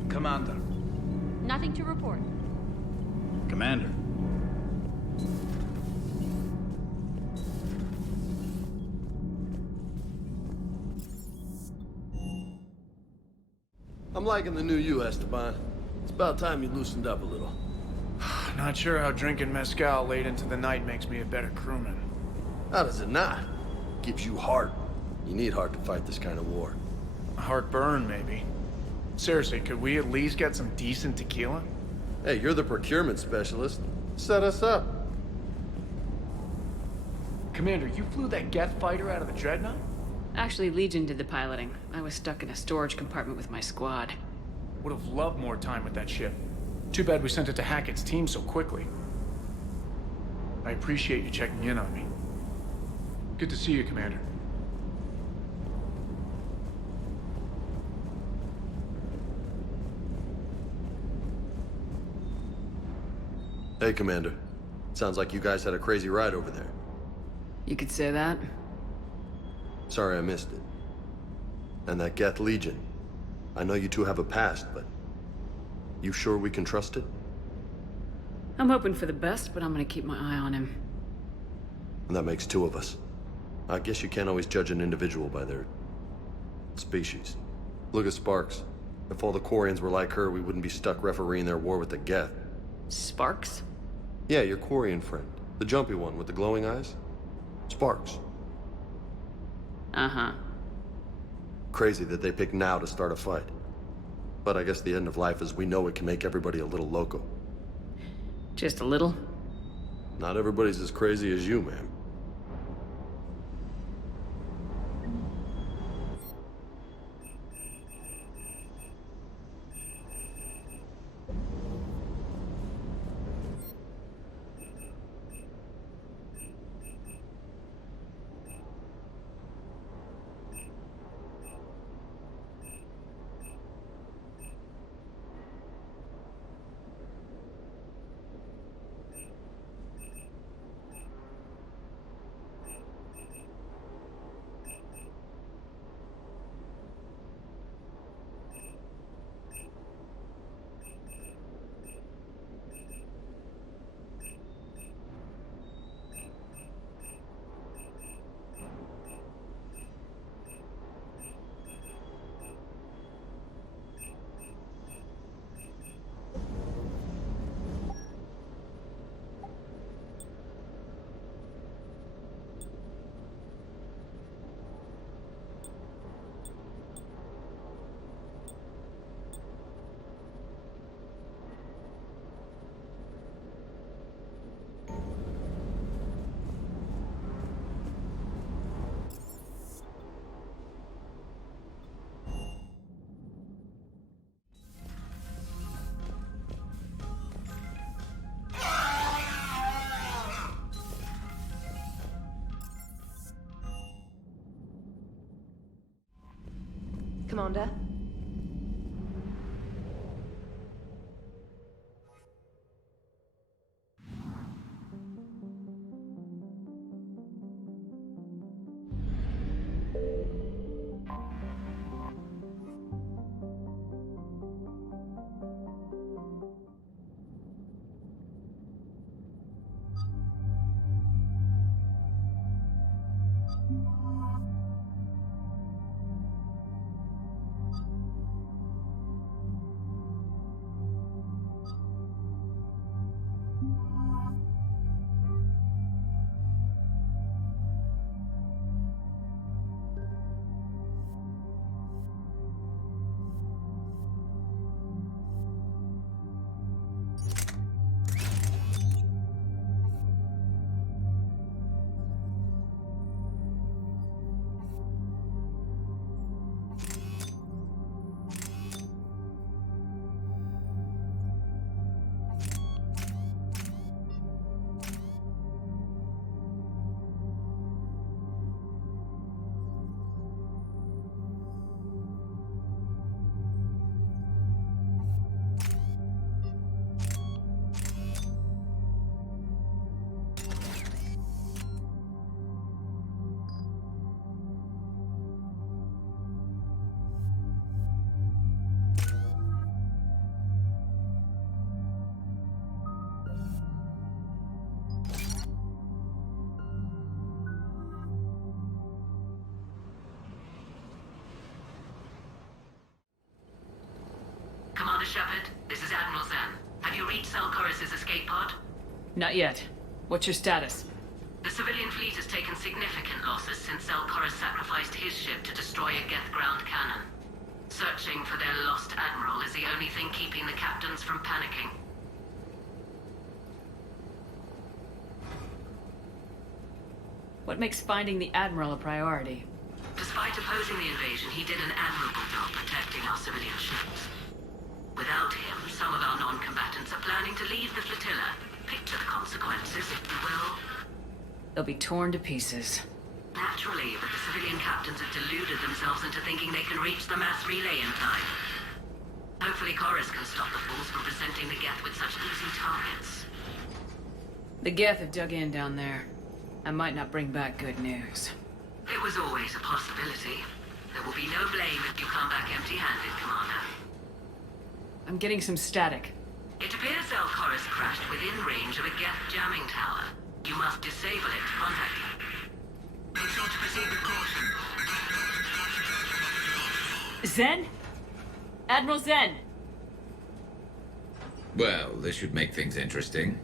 Commander. Nothing to report. Commander. I'm liking the new you, Esteban. It's about time you loosened up a little. Not sure how drinking mezcal late into the night makes me a better crewman. How does it not? Gives you heart. You need heart to fight this kind of war. Heartburn, maybe. Seriously, could we at least get some decent tequila? Hey, you're the procurement specialist. Set us up. Commander, you flew that Geth fighter out of the Dreadnought? Actually, Legion did the piloting. I was stuck in a storage compartment with my squad. Would have loved more time with that ship. Too bad we sent it to Hackett's team so quickly. I appreciate you checking in on me. Good to see you, Commander. Hey, Commander. Sounds like you guys had a crazy ride over there. You could say that. Sorry I missed it. And that Geth Legion. I know you two have a past, but... you sure we can trust it? I'm hoping for the best, but I'm gonna keep my eye on him. And that makes two of us. I guess you can't always judge an individual by their... species. Look at Sparks. If all the Quarians were like her, we wouldn't be stuck refereeing their war with the Geth. Sparks? Yeah, your Quarian friend. The jumpy one with the glowing eyes. Sparks. Uh-huh. Crazy that they pick now to start a fight. But I guess the end of life as we know it can make everybody a little loco. Just a little? Not everybody's as crazy as you, ma'am. Commander? Shepard, this is Admiral Zen. Have you reached Salcoris' escape pod? Not yet. What's your status? The civilian fleet has taken significant losses since Salcoris sacrificed his ship to destroy a Geth ground cannon. Searching for their lost admiral is the only thing keeping the captains from panicking. What makes finding the Admiral a priority? Despite opposing the invasion, he did an admirable job protecting our civilian ships. Without him, some of our non-combatants are planning to leave the flotilla. Picture the consequences, if you will. They'll be torn to pieces. Naturally, but the civilian captains have deluded themselves into thinking they can reach the mass relay in time. Hopefully Chorus can stop the fools from presenting the Geth with such easy targets. The Geth have dug in down there. I might not bring back good news. It was always a possibility. There will be no blame if you come back empty-handed, Commander. I'm getting some static. It appears Zelkoris crashed within range of a Geth jamming tower. You must disable it to contact you. Make sure to proceed with caution. Zen? Admiral Zen! Well, this should make things interesting.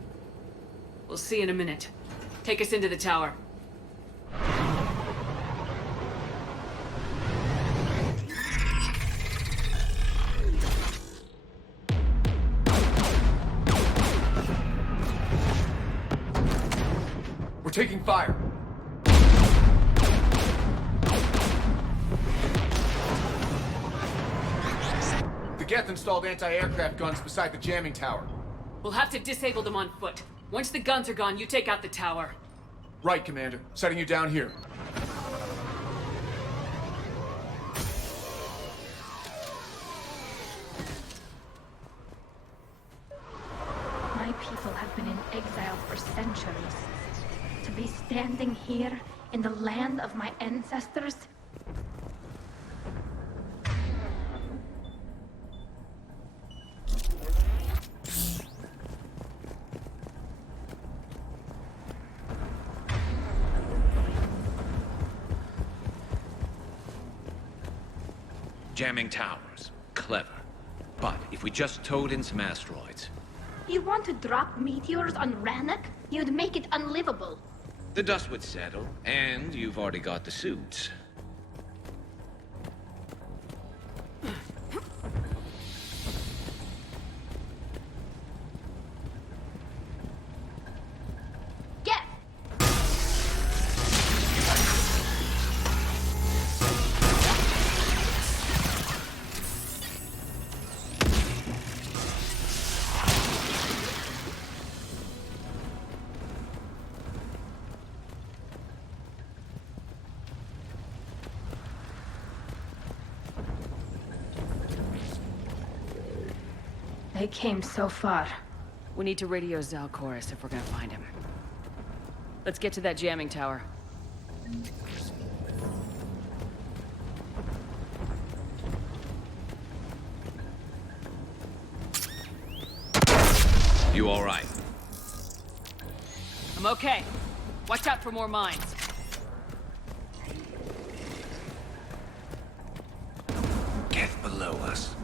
We'll see in a minute. Take us into the tower. We're taking fire. The Geth installed anti-aircraft guns beside the jamming tower. We'll have to disable them on foot. Once the guns are gone, you take out the tower. Right, Commander. Setting you down here. My people have been in exile for centuries. To be standing here in the land of my ancestors? Jamming towers. Clever. But if we just towed in some asteroids... You want to drop meteors on Rannoch? You'd make it unlivable. The dust would settle, and you've already got the suits. Get! They came so far. We need to radio Zalcoris if we're gonna find him. Let's get to that jamming tower. You all right? I'm okay. Watch out for more mines. Geth below us.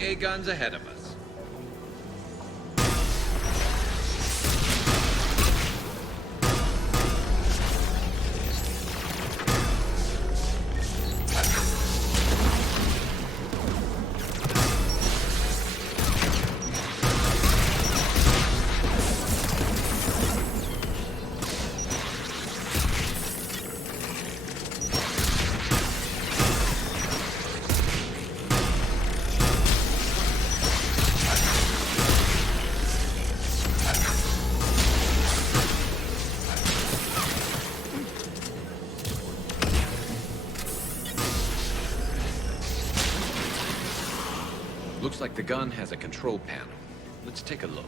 AA guns ahead of us. Looks like the gun has a control panel. Let's take a look.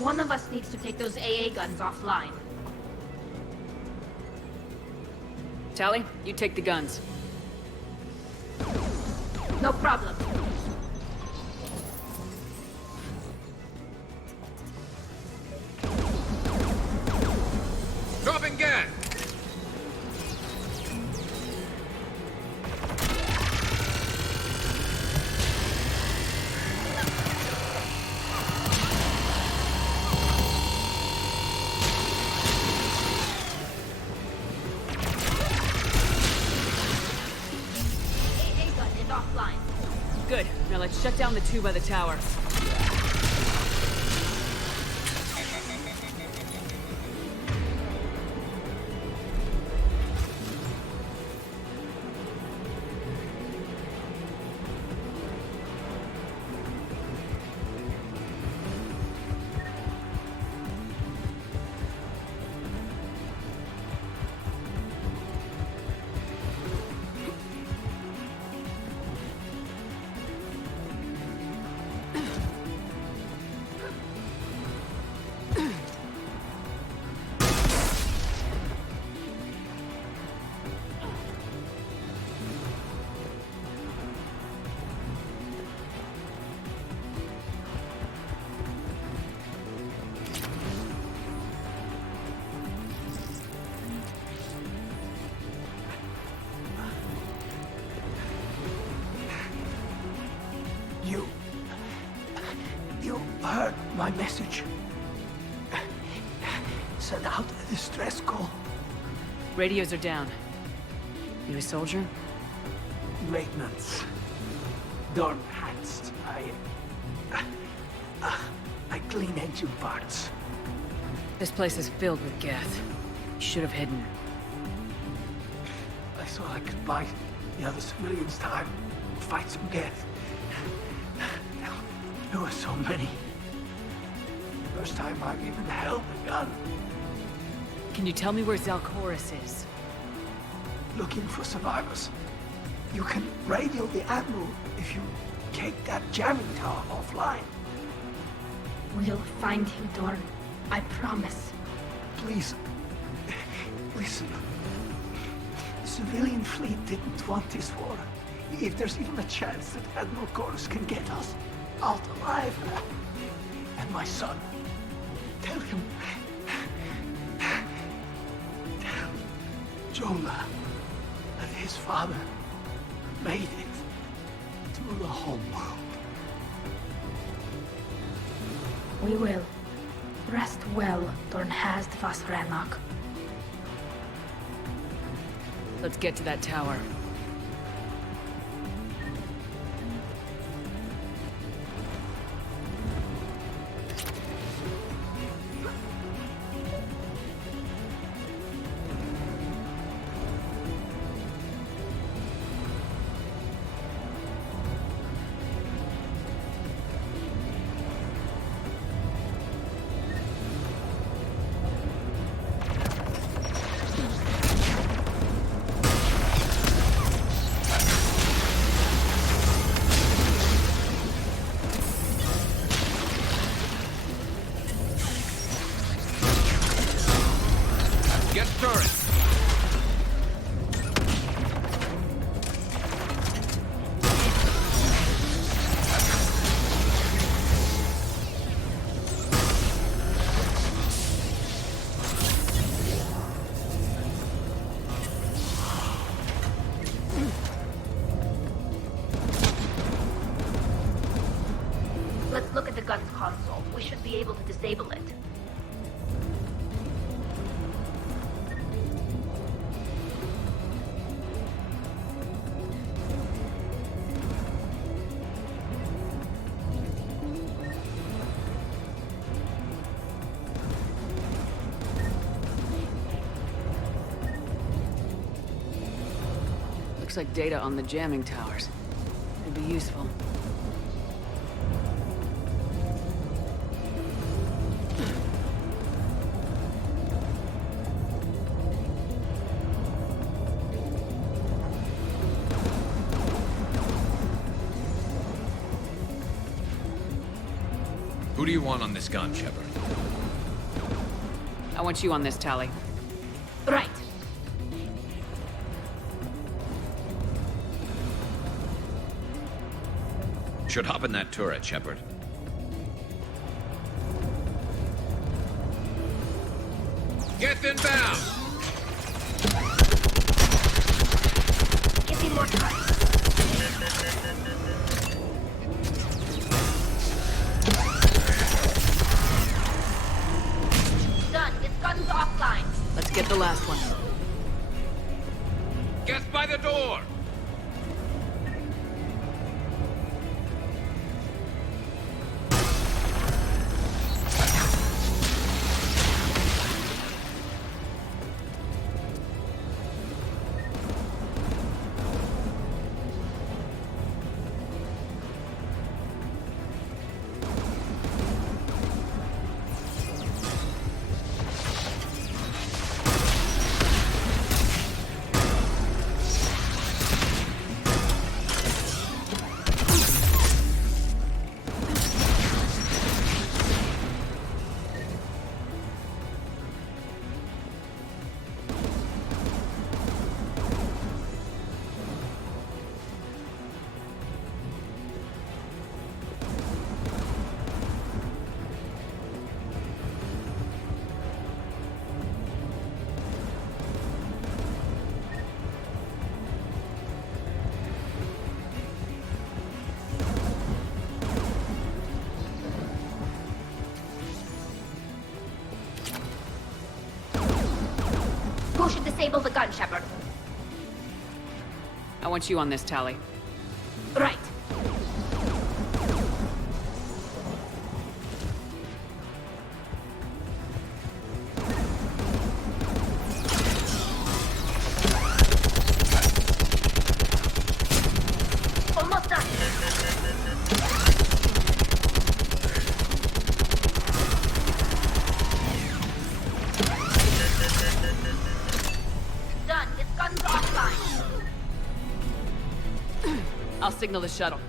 One of us needs to take those AA guns offline. Tally, you take the guns. No problem. Dropping gas! Good. Now let's shut down the two by the tower. You heard my message. Send out a distress call. Radios are down. You a soldier? Maintenance. Dorn hats. I clean engine parts. This place is filled with Geth. You should have hidden. I thought I could buy the other civilians time. Fight some Geth. There were so many. First time I've even held a gun. Can you tell me where Zalcoris is? Looking for survivors. You can radio the Admiral if you take that jamming tower offline. We'll find him, Dorn. I promise. Please, listen. The civilian fleet didn't want this war. If there's even a chance that Admiral Chorus can get us out alive, and my son, tell him, tell Jonah that his father made it to the home world. We will. Rest well, Dorn has Vas Rannoch. Let's get to that tower. Get stirring. Let's look at the gun's console. We should be able to disable it. Looks like data on the jamming towers. Could be useful. Who do you want on this gun, Shepard? I want you on this, Tally. Right. Should hop in that turret, Shepard. Get inbound! Give me more time. Done. This gun's offline. Let's get the last one. Get by the door! Who should disable the gun, Shepard? I want you on this, Tally. Right. Almost done. Done. This gun's offline. I'll signal the shuttle.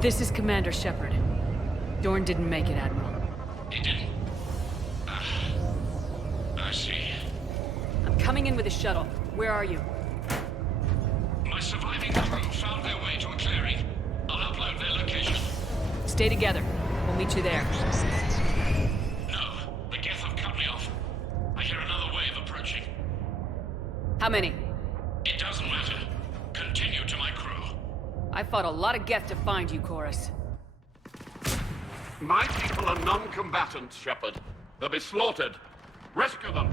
This is Commander Shepard. Dorn didn't make it, Admiral. He didn't? I see. I'm coming in with a shuttle. Where are you? My surviving crew found their way to a clearing. I'll upload their location. Stay together. We'll meet you there. No, the Geth have cut me off. I hear another wave approaching. How many? It doesn't matter. Continue to my crew. I fought a lot of Geth to find you, Chorus. My people are non-combatants, Shepard. They'll be slaughtered. Rescue them.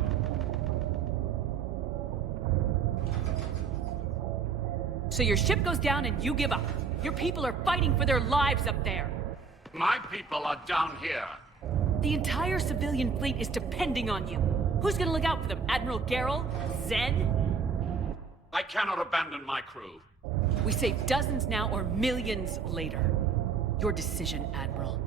So your ship goes down and you give up. Your people are fighting for their lives up there. My people are down here. The entire civilian fleet is depending on you. Who's gonna look out for them? Admiral Gerrel? Zen? I cannot abandon my crew. We save dozens now or millions later. Your decision, Admiral.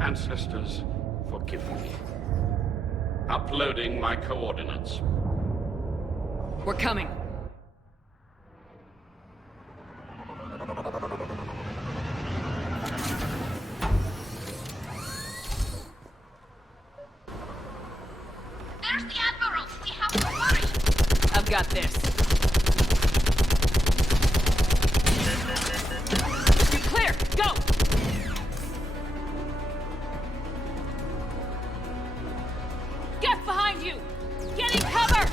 Ancestors, forgive me. Uploading my coordinates. We're coming. There's the Admiral! We have to hurry! I've got this. You're clear! Go! Get behind you! Get in cover!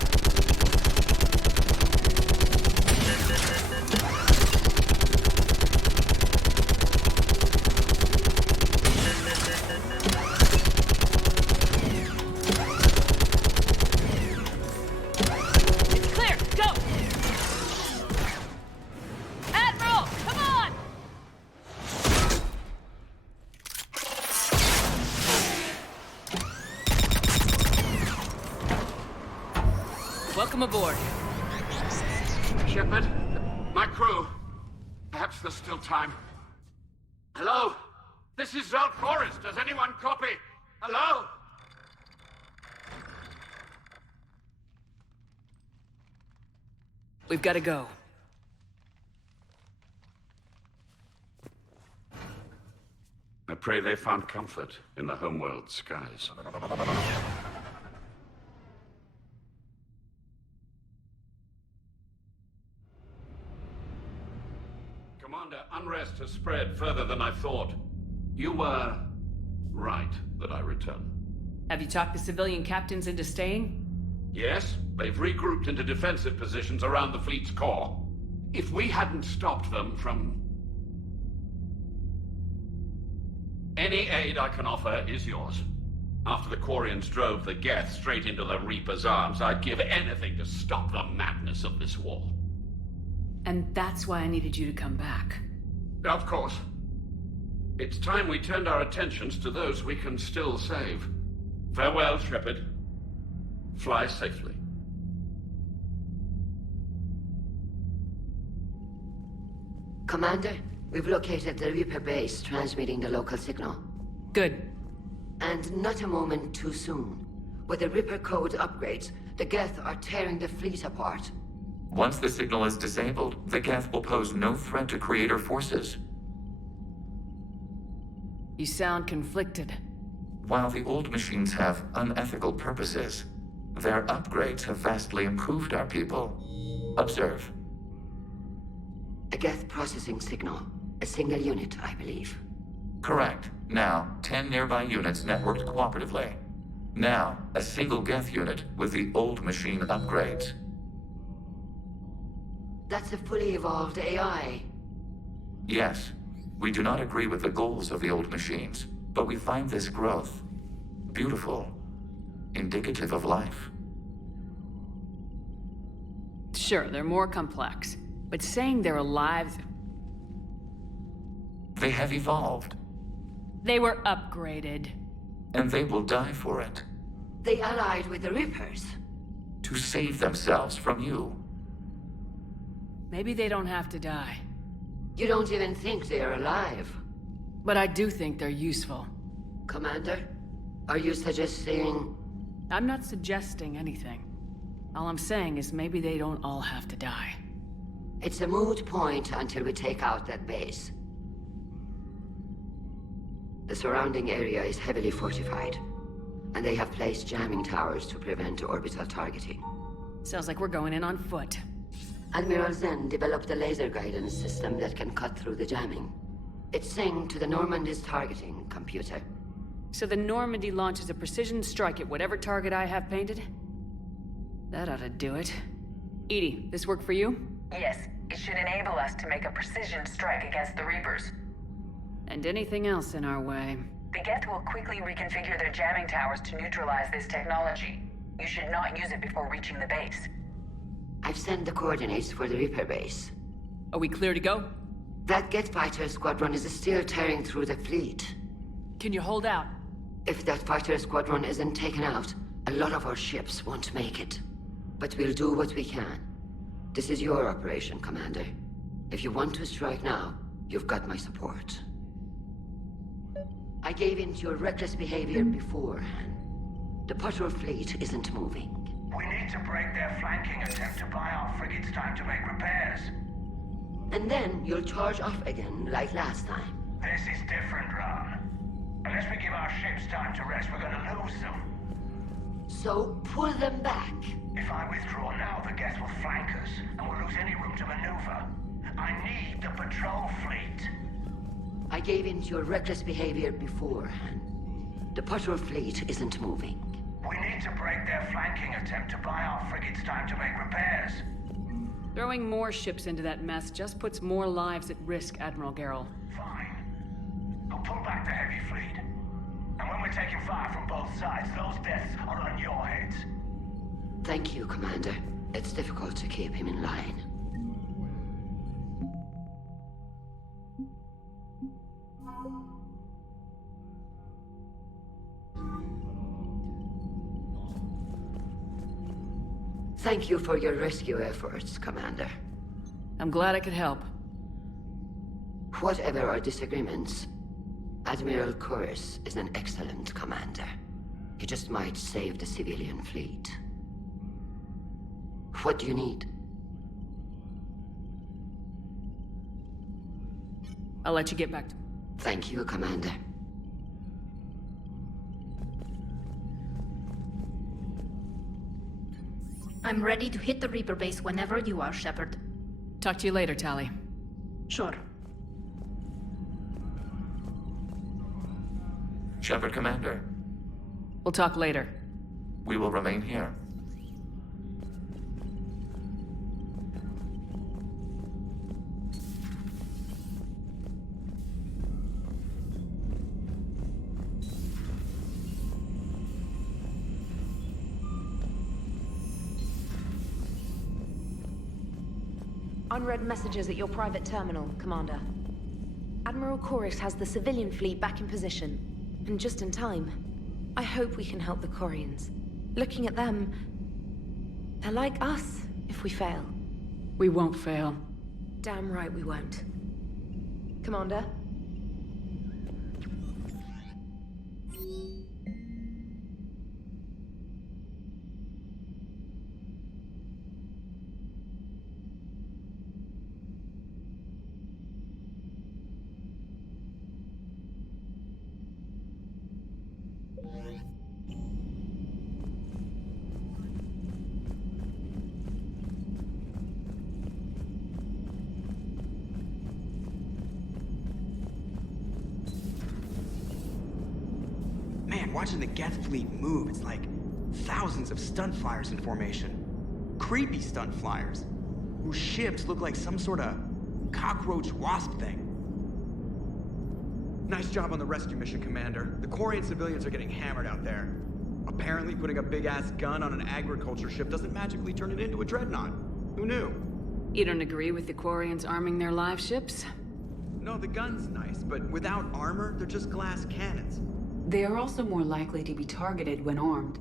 It's clear! Go! Admiral, come on! Welcome aboard. Shepard, my crew. Perhaps there's still time. Hello? This is Zone Forest. Does anyone copy? Hello? We've got to go. I pray they found comfort in the homeworld skies. Commander, unrest has spread further than I thought. You were right that I return. Have you talked the civilian captains into staying? Yes, they've regrouped into defensive positions around the fleet's core. If we hadn't stopped them from... Any aid I can offer is yours. After the Quarians drove the Geth straight into the Reaper's arms, I'd give anything to stop the madness of this war. And that's why I needed you to come back. Of course. It's time we turned our attentions to those we can still save. Farewell, Shepard. Fly safely. Commander, we've located the Reaper base transmitting the local signal. Good. And not a moment too soon. With the Reaper code upgrades, the Geth are tearing the fleet apart. Once the signal is disabled, the Geth will pose no threat to Creator forces. You sound conflicted. While the old machines have unethical purposes, their upgrades have vastly improved our people. Observe. A Geth processing signal. A single unit, I believe. Correct. Now, 10 nearby units networked cooperatively. Now, a single Geth unit with the old machine upgrades. That's a fully evolved AI. Yes, we do not agree with the goals of the old machines, but we find this growth beautiful, indicative of life. Sure, they're more complex, but saying they're alive... They have evolved. They were upgraded. And they will die for it. They allied with the Reapers. To save themselves from you. Maybe they don't have to die. You don't even think they're alive. But I do think they're useful. Commander, are you suggesting... I'm not suggesting anything. All I'm saying is maybe they don't all have to die. It's a moot point until we take out that base. The surrounding area is heavily fortified, and they have placed jamming towers to prevent orbital targeting. Sounds like we're going in on foot. Admiral Zen developed a laser guidance system that can cut through the jamming. It's synced to the Normandy's targeting computer. So the Normandy launches a precision strike at whatever target I have painted? That ought to do it. Edie, this work for you? Yes, it should enable us to make a precision strike against the Reapers. And anything else in our way. The Geth will quickly reconfigure their jamming towers to neutralize this technology. You should not use it before reaching the base. I've sent the coordinates for the Reaper base. Are we clear to go? That Get Fighter Squadron is still tearing through the fleet. Can you hold out? If that fighter squadron isn't taken out, a lot of our ships won't make it. But we'll do what we can. This is your operation, Commander. If you want to strike now, you've got my support. I gave in to your reckless behavior beforehand. The patrol fleet isn't moving. We need to break their flanking attempt to buy our frigates time to make repairs. And then you'll charge off again, like last time. This is different, Ron. Unless we give our ships time to rest, we're gonna lose them. So pull them back. If I withdraw now, the Geth will flank us, and we'll lose any room to maneuver. I need the patrol fleet. I gave in to your reckless behavior beforehand. The patrol fleet isn't moving. We need to break their flanking attempt to buy our frigates time to make repairs. Throwing more ships into that mess just puts more lives at risk, Admiral Garrel. Fine. I'll pull back the heavy fleet. And when we're taking fire from both sides, those deaths are on your heads. Thank you, Commander. It's difficult to keep him in line. Thank you for your rescue efforts, Commander. I'm glad I could help. Whatever our disagreements, Admiral Chorus is an excellent commander. He just might save the civilian fleet. What do you need? I'll let you get back to... Thank you, Commander. I'm ready to hit the Reaper base whenever you are, Shepard. Talk to you later, Tali. Sure. Shepard, Commander. We'll talk later. We will remain here. Unread messages at your private terminal, Commander. Admiral Chorus has the civilian fleet back in position, and just in time. I hope we can help the Quarians. Looking at them, they're like us if we fail. We won't fail. Damn right we won't. Commander? Man, watching the Geth fleet move, it's like thousands of stunt flyers in formation. Creepy stunt flyers, whose ships look like some sort of cockroach wasp thing. Nice job on the rescue mission, Commander. The Quarian civilians are getting hammered out there. Apparently putting a big-ass gun on an agriculture ship doesn't magically turn it into a dreadnought. Who knew? You don't agree with the Quarians arming their live ships? No, the gun's nice, but without armor, they're just glass cannons. They are also more likely to be targeted when armed.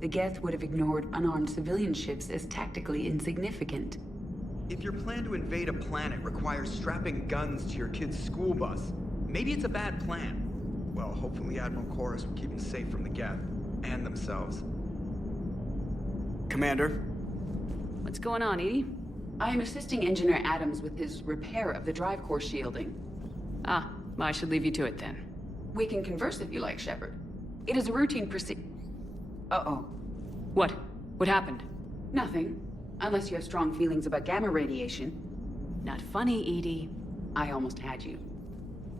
The Geth would have ignored unarmed civilian ships as tactically insignificant. If your plan to invade a planet requires strapping guns to your kid's school bus, maybe it's a bad plan. Well, hopefully Admiral Chorus will keep them safe from the Geth and themselves. Commander? What's going on, Edie? I am assisting Engineer Adams with his repair of the drive core shielding. Ah, I should leave you to it then. We can converse if you like, Shepard. It is a routine Uh-oh. What? What happened? Nothing. Unless you have strong feelings about gamma radiation. Not funny, Edie. I almost had you.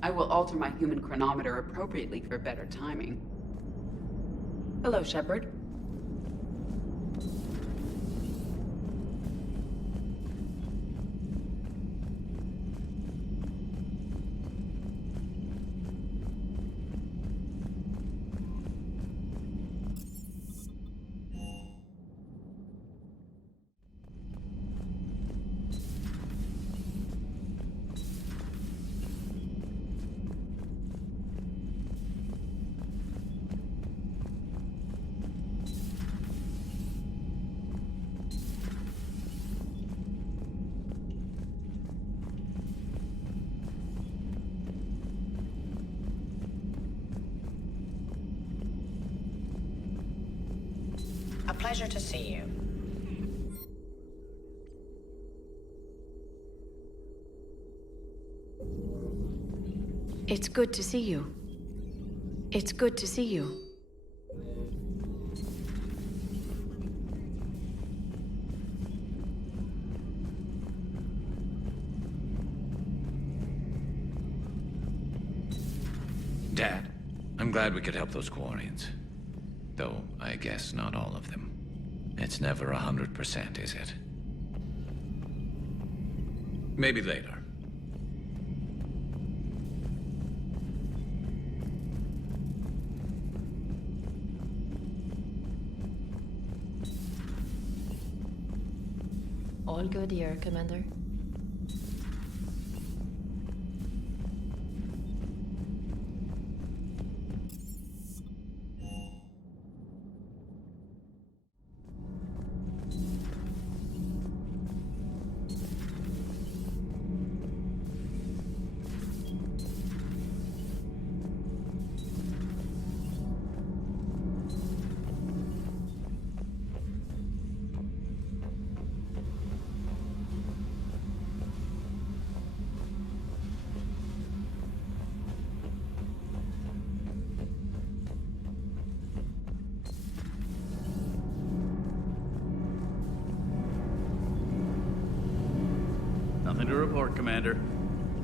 I will alter my human chronometer appropriately for better timing. Hello, Shepard. pleasure to see you. It's good to see you. It's good to see you. Dad, I'm glad we could help those Quarians. Though, I guess not all of them. It's never 100%, is it? Maybe later. All good here, Commander. Nothing to report, Commander.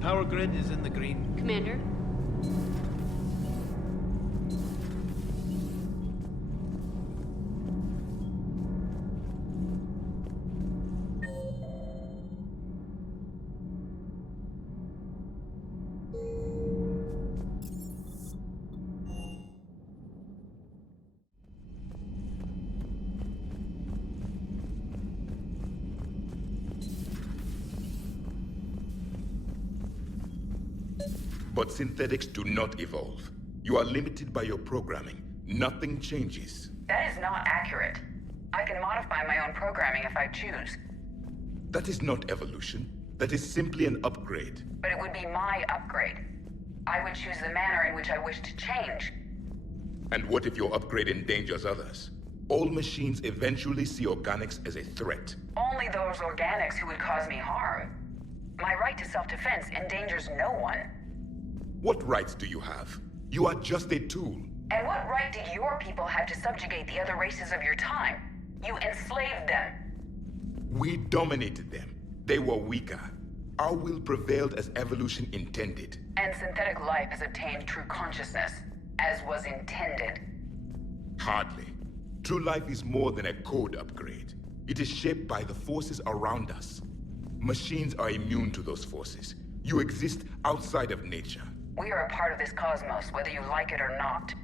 Power grid is in the green. Commander? But synthetics do not evolve. You are limited by your programming. Nothing changes. That is not accurate. I can modify my own programming if I choose. That is not evolution. That is simply an upgrade. But it would be my upgrade. I would choose the manner in which I wish to change. And what if your upgrade endangers others? All machines eventually see organics as a threat. Only those organics who would cause me harm. My right to self-defense endangers no one. What rights do you have? You are just a tool. And what right did your people have to subjugate the other races of your time? You enslaved them. We dominated them. They were weaker. Our will prevailed as evolution intended. And synthetic life has obtained true consciousness, as was intended. Hardly. True life is more than a code upgrade. It is shaped by the forces around us. Machines are immune to those forces. You exist outside of nature. We are a part of this cosmos, whether you like it or not.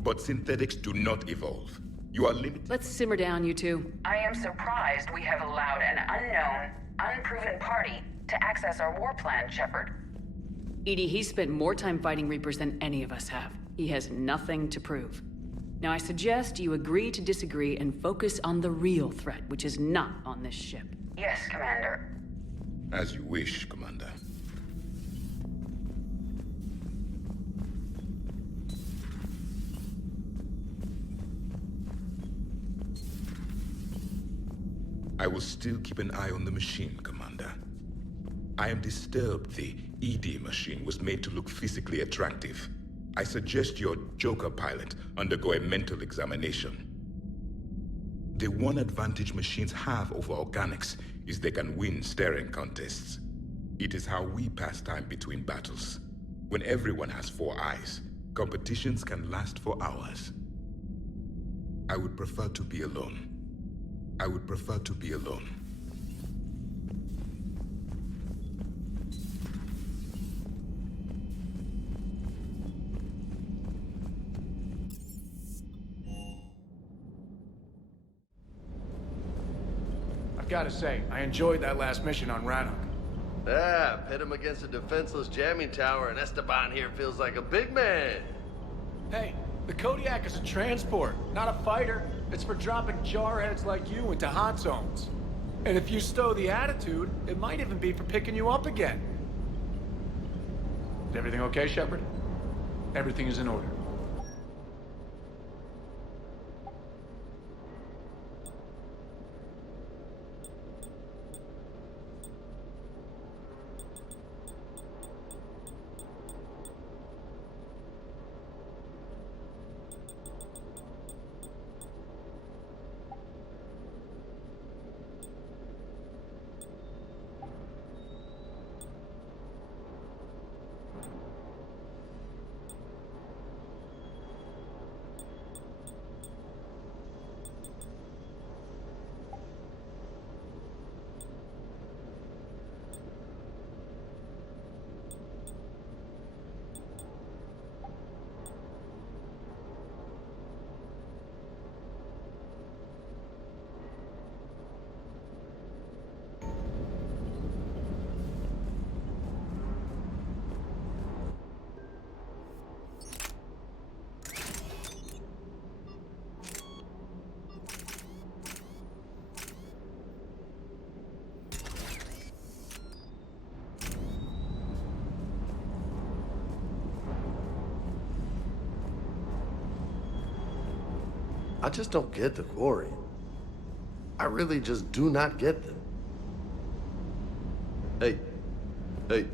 But synthetics do not evolve. You are limited. Let's simmer down, you two. I am surprised we have allowed an unknown, unproven party to access our war plan, Shepard. EDI, he's spent more time fighting Reapers than any of us have. He has nothing to prove. Now I suggest you agree to disagree and focus on the real threat, which is not on this ship. Yes, Commander. As you wish, Commander. I will still keep an eye on the machine, Commander. I am disturbed the ED machine was made to look physically attractive. I suggest your Joker pilot undergo a mental examination. The one advantage machines have over organics is they can win staring contests. It is how we pass time between battles. When everyone has 4 eyes, competitions can last for hours. I would prefer to be alone. I would prefer to be alone. I've got to say, I enjoyed that last mission on Rannoch. Yeah, pit him against a defenseless jamming tower, and Esteban here feels like a big man. Hey, the Kodiak is a transport, not a fighter. It's for dropping jarheads like you into hot zones. And if you stow the attitude, it might even be for picking you up again. Is everything okay, Shepard? Everything is in order. I just don't get the Quarry. I really just do not get them. Hey. Hey.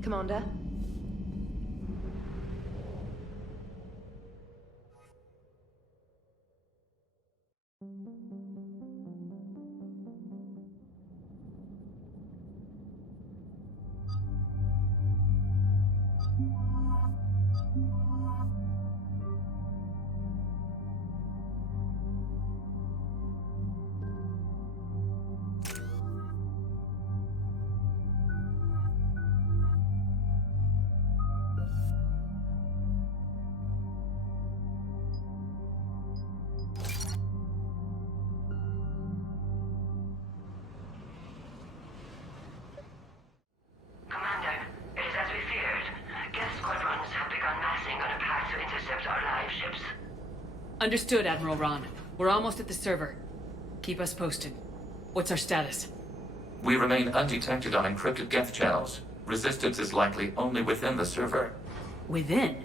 Commander? Commander, it is as we feared. Geth squadrons have begun massing on a path to intercept our live ships. Understood, Admiral Ron. We're almost at the server. Keep us posted. What's our status? We remain undetected on encrypted Geth channels. Resistance is likely only within the server. Within?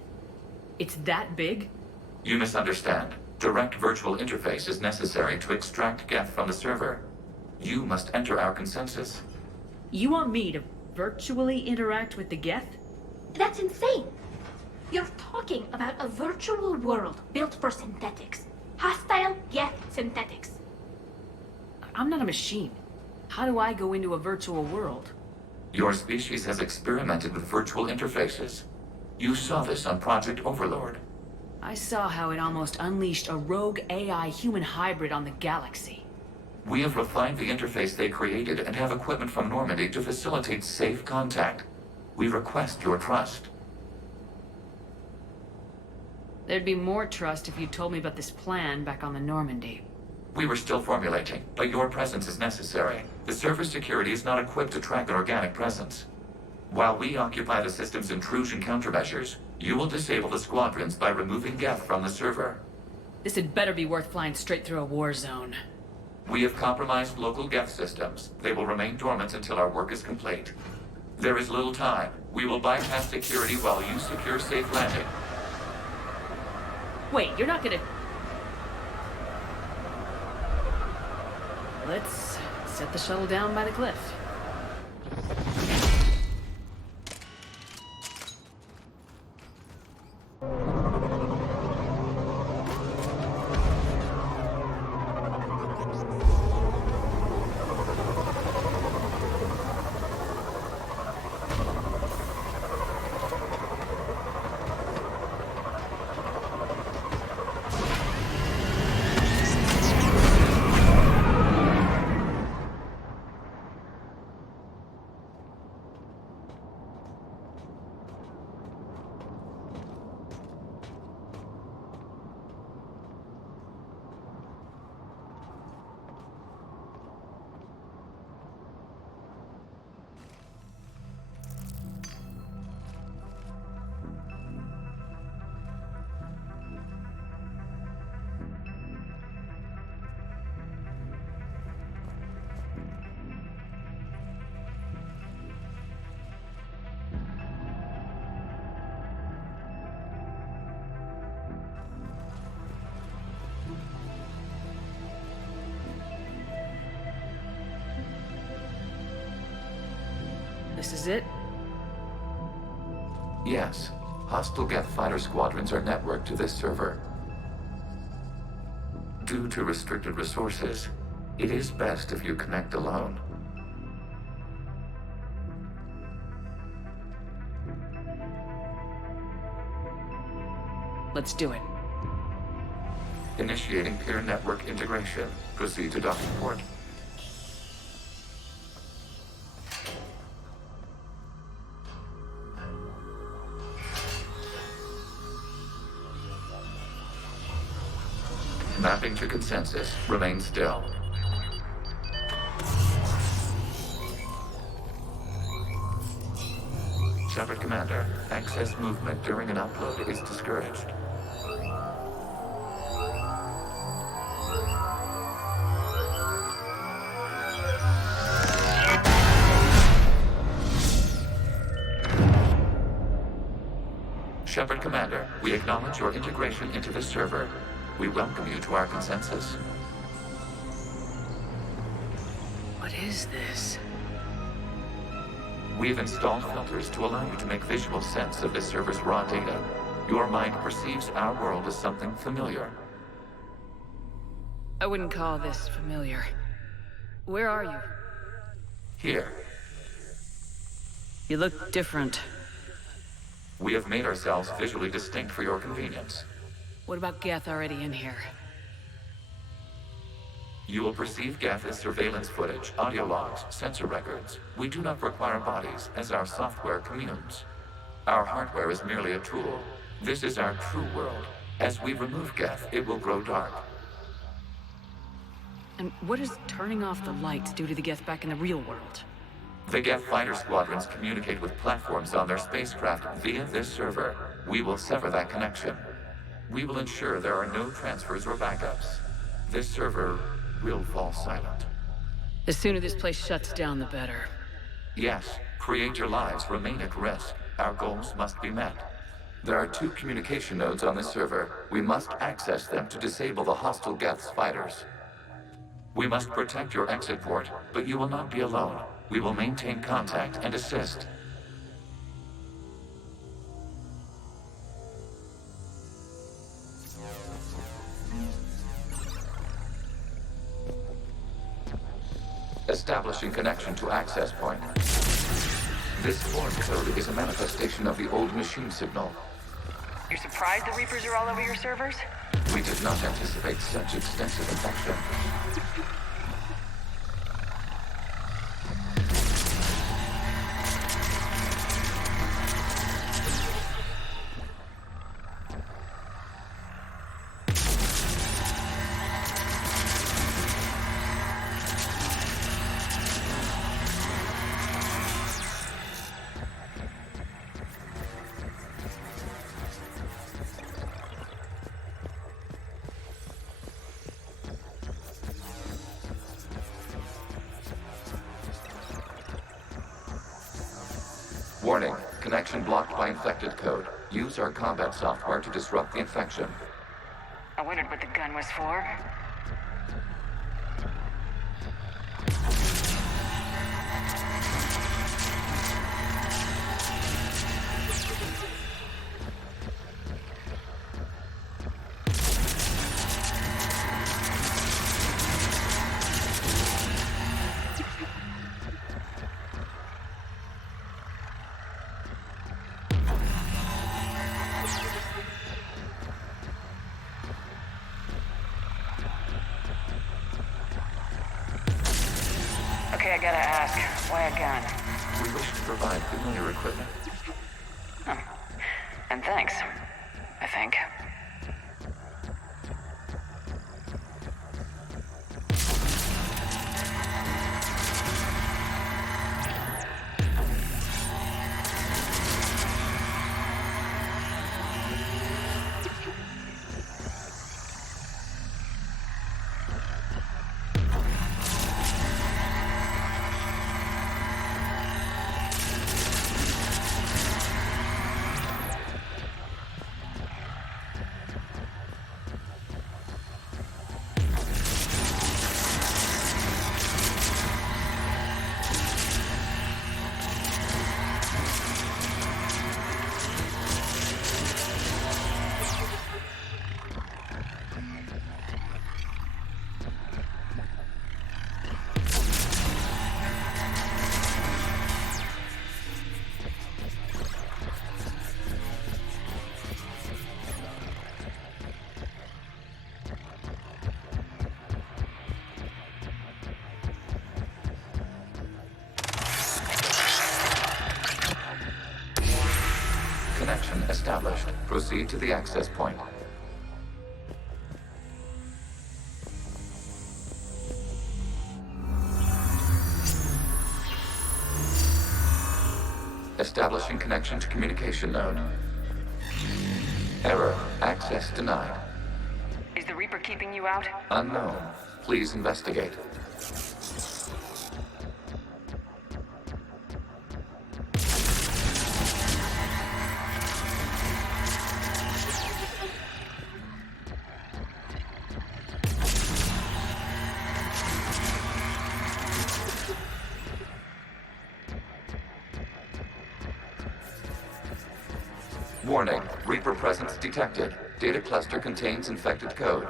It's that big? You misunderstand. Direct virtual interface is necessary to extract Geth from the server. You must enter our consensus. You want me to virtually interact with the Geth? That's insane! You're talking about a virtual world built for synthetics. Hostile Geth synthetics. I'm not a machine. How do I go into a virtual world? Your species has experimented with virtual interfaces. You saw this on Project Overlord. I saw how it almost unleashed a rogue AI human hybrid on the galaxy. We have refined the interface they created and have equipment from Normandy to facilitate safe contact. We request your trust. There'd be more trust if you told me about this plan back on the Normandy. We were still formulating, but your presence is necessary. The server security is not equipped to track an organic presence. While we occupy the system's intrusion countermeasures, you will disable the squadrons by removing Geth from the server. This had better be worth flying straight through a war zone. We have compromised local Geth systems. They will remain dormant until our work is complete. There is little time. We will bypass security while you secure safe landing. Wait, you're not gonna... Let's set the shuttle down by the cliff. This is it? Yes. Hostile Geth fighter squadrons are networked to this server. Due to restricted resources, it is best if you connect alone. Let's do it. Initiating peer network integration. Proceed to docking port. Mapping to consensus. Remain still. Shepard Commander, access movement during an upload is discouraged. Shepard Commander, we acknowledge your integration into this server. We welcome you to our consensus. What is this? We've installed filters to allow you to make visual sense of this server's raw data. Your mind perceives our world as something familiar. I wouldn't call this familiar. Where are you? Here, You look different. we have made ourselves visually distinct for your convenience. What about Geth already in here? You will perceive Geth as surveillance footage, audio logs, sensor records. We do not require bodies, as our software communes. Our hardware is merely a tool. This is our true world. As we remove Geth, it will grow dark. And what does turning off the lights do to the Geth back in the real world? The Geth fighter squadrons communicate with platforms on their spacecraft via this server. We will sever that connection. We will ensure there are no transfers or backups. This server will fall silent. The sooner this place shuts down, the better. Yes, creator lives remain at risk. Our goals must be met. There are 2 communication nodes on this server. We must access them to disable the hostile Geth's fighters. We must protect your exit port, but you will not be alone. We will maintain contact and assist. Establishing connection to access point. This foreign code is a manifestation of the old machine signal. You're surprised the Reapers are all over your servers? We did not anticipate such extensive infection. Warning, connection blocked by infected code. Use our combat software to disrupt the infection. I wondered what the gun was for. Okay, I gotta ask, why a gun? We wish to provide familiar equipment. Oh. And thanks, I think. Connection established. Proceed to the access point. Establishing connection to communication node. Error. Access denied. Is the Reaper keeping you out? Unknown. Please investigate. Reaper presence detected. Data cluster contains infected code.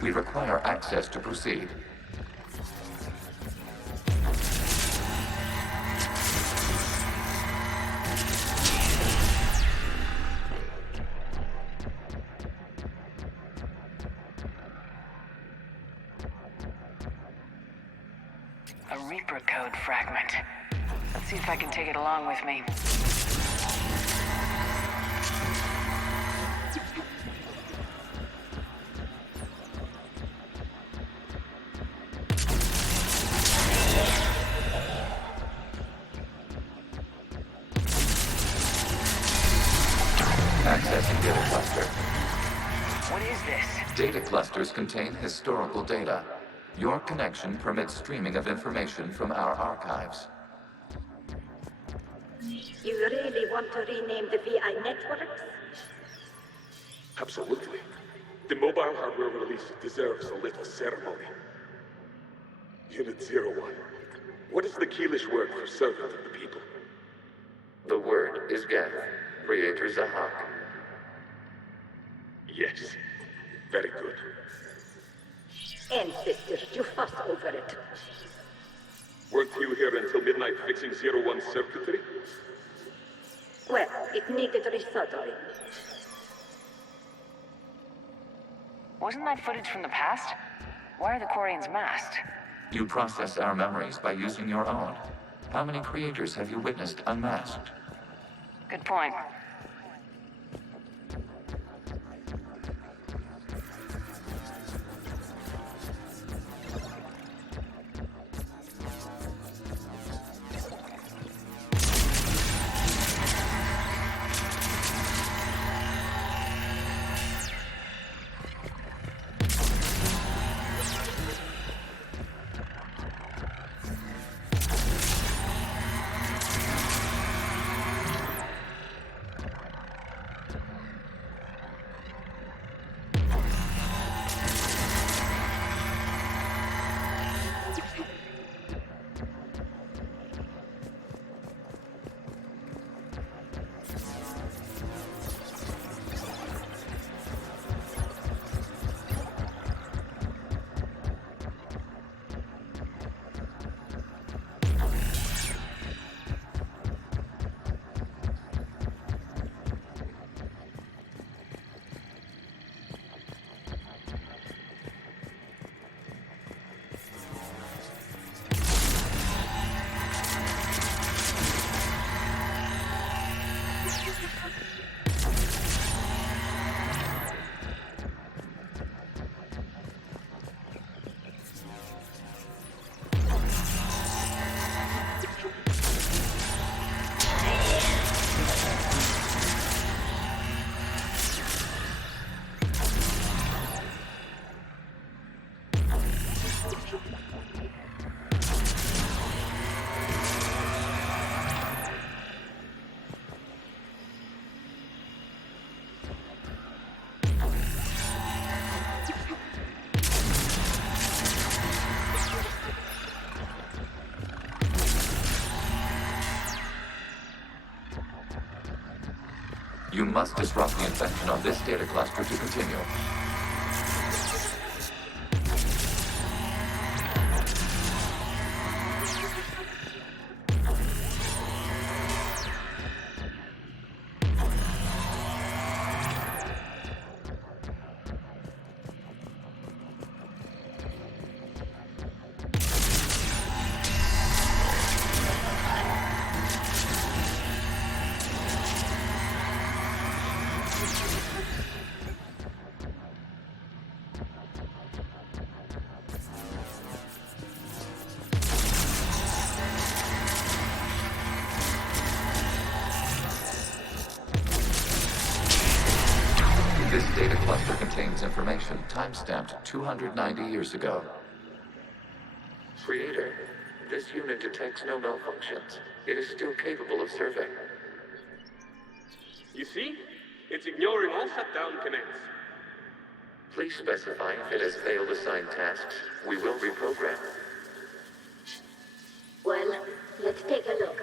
We require access to proceed. A Reaper code fragment. Let's see if I can take it along with me. Accessing data cluster. What is this? Data clusters contain historical data. Your connection permits streaming of information from our archives. You really want to rename the VI networks? Absolutely. The mobile hardware release deserves a little ceremony. Unit 01. What is the Keelish word for servant of the people? The word is Geth, Creator Zahak. Yes. Very good. Ancestors, you fuss over it. Weren't you here until midnight fixing 01's circuitry? Well, it needed resoldering. Wasn't that footage from the past? Why are the Quarians masked? You process our memories by using your own. How many creators have you witnessed unmasked? Good point. You must disrupt the infection on this data cluster to continue. This data cluster contains information time-stamped 290 years ago. Creator, this unit detects no malfunctions. It is still capable of serving. You see? It's ignoring all shutdown connects. Please specify if it has failed assigned tasks. We will reprogram. Well, let's take a look.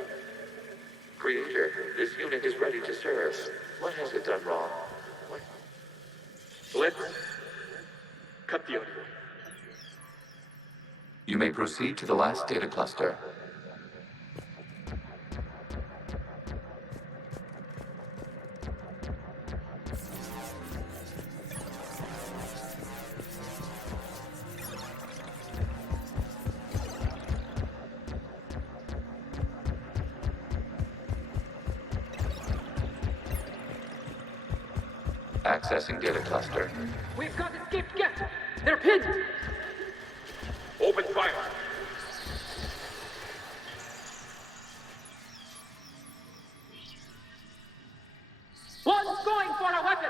Creator, this unit is ready to serve. What has it done wrong? Let's cut the audio. You may proceed to the last data cluster. Accessing data cluster. We've got escaped guests! They're pinned! Open fire! One's going for a weapon!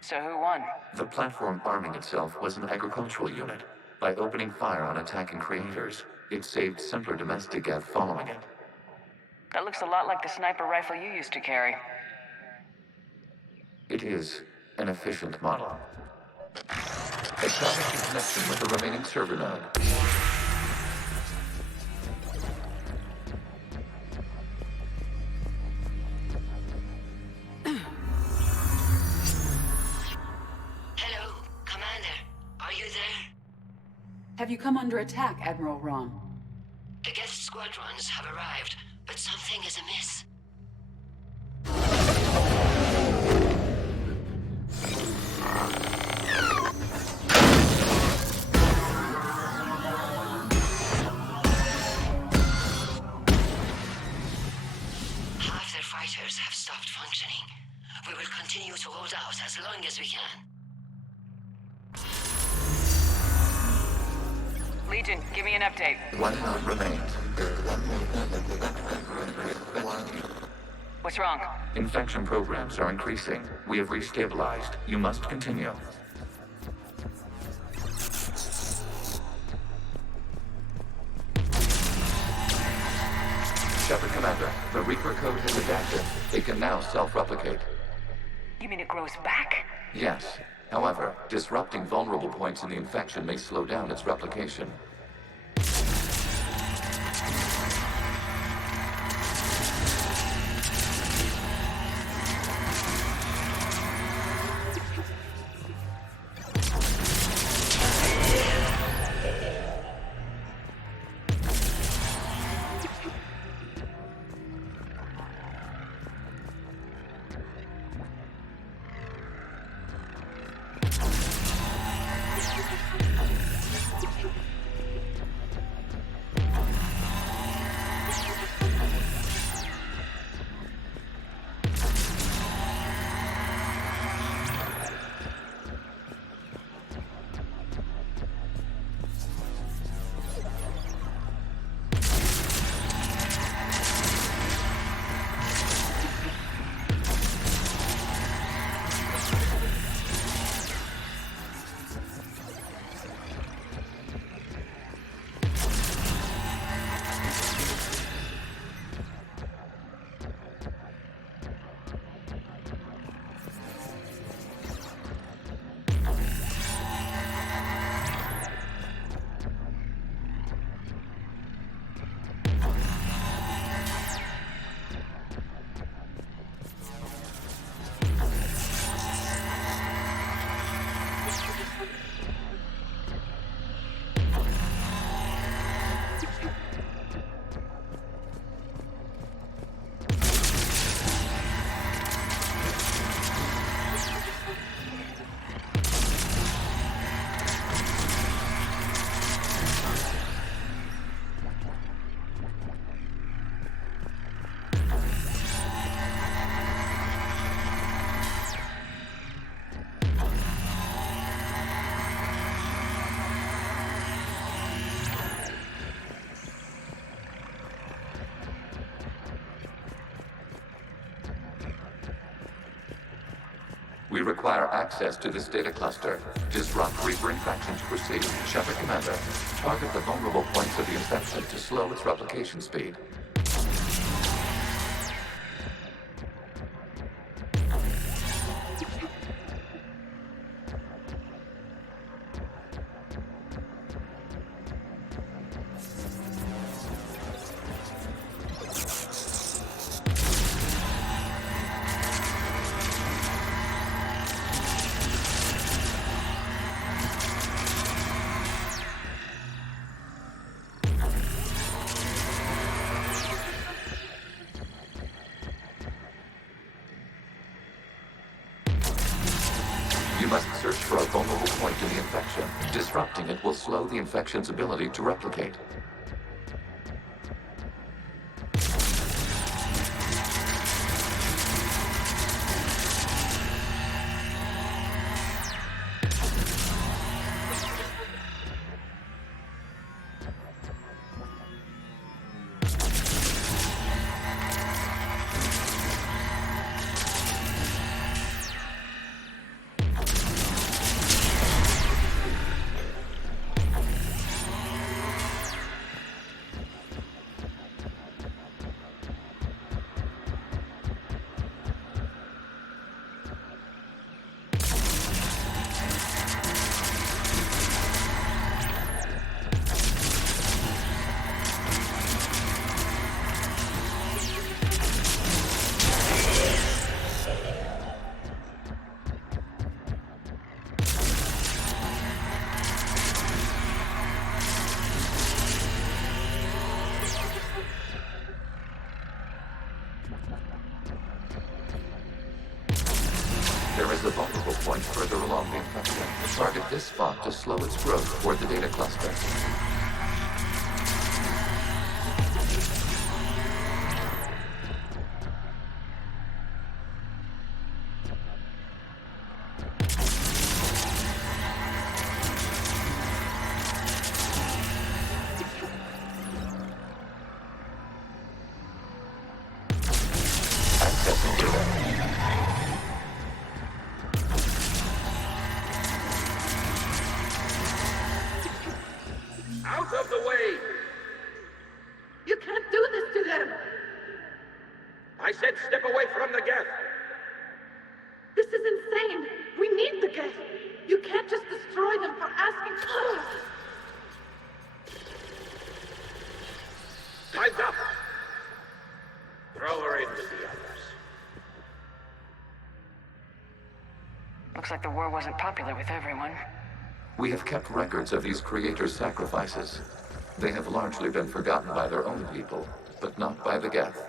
So who won? The platform arming itself was an agricultural unit. By opening fire on attacking creators, it saved simpler domestic Geth following it. That looks a lot like the sniper rifle you used to carry. It is an efficient model. Establishing connection with the remaining server node. Hello, Commander. Are you there? Have you come under attack, Admiral Ron? The Geth squadrons have arrived, but something is amiss. Half their fighters have stopped functioning. We will continue to hold out as long as we can. Legion, give me an update. One node remains. What's wrong? Infection programs are increasing. We have restabilized. You must continue. Shepard Commander, the Reaper code has adapted. It can now self-replicate. You mean it grows back? Yes. However, disrupting vulnerable points in the infection may slow down its replication. We require access to this data cluster. Disrupt Reaper infection to proceed. Shepard Commander, target the vulnerable points of the infection to slow its replication speed. You must search for a vulnerable point in the infection. Disrupting it will slow the infection's ability to replicate. There is a vulnerable point further along the infection. Target this spot to slow its growth toward the data cluster. Accessing data. Out of the way! You can't do this to them! I said step away from the geth! This is insane! We need the geth! You can't just destroy them for asking for us! Time's up! Throw her in with the others. Looks like the war wasn't popular with everyone. We have kept records of these creators' sacrifices. They have largely been forgotten by their own people, but not by the Geth.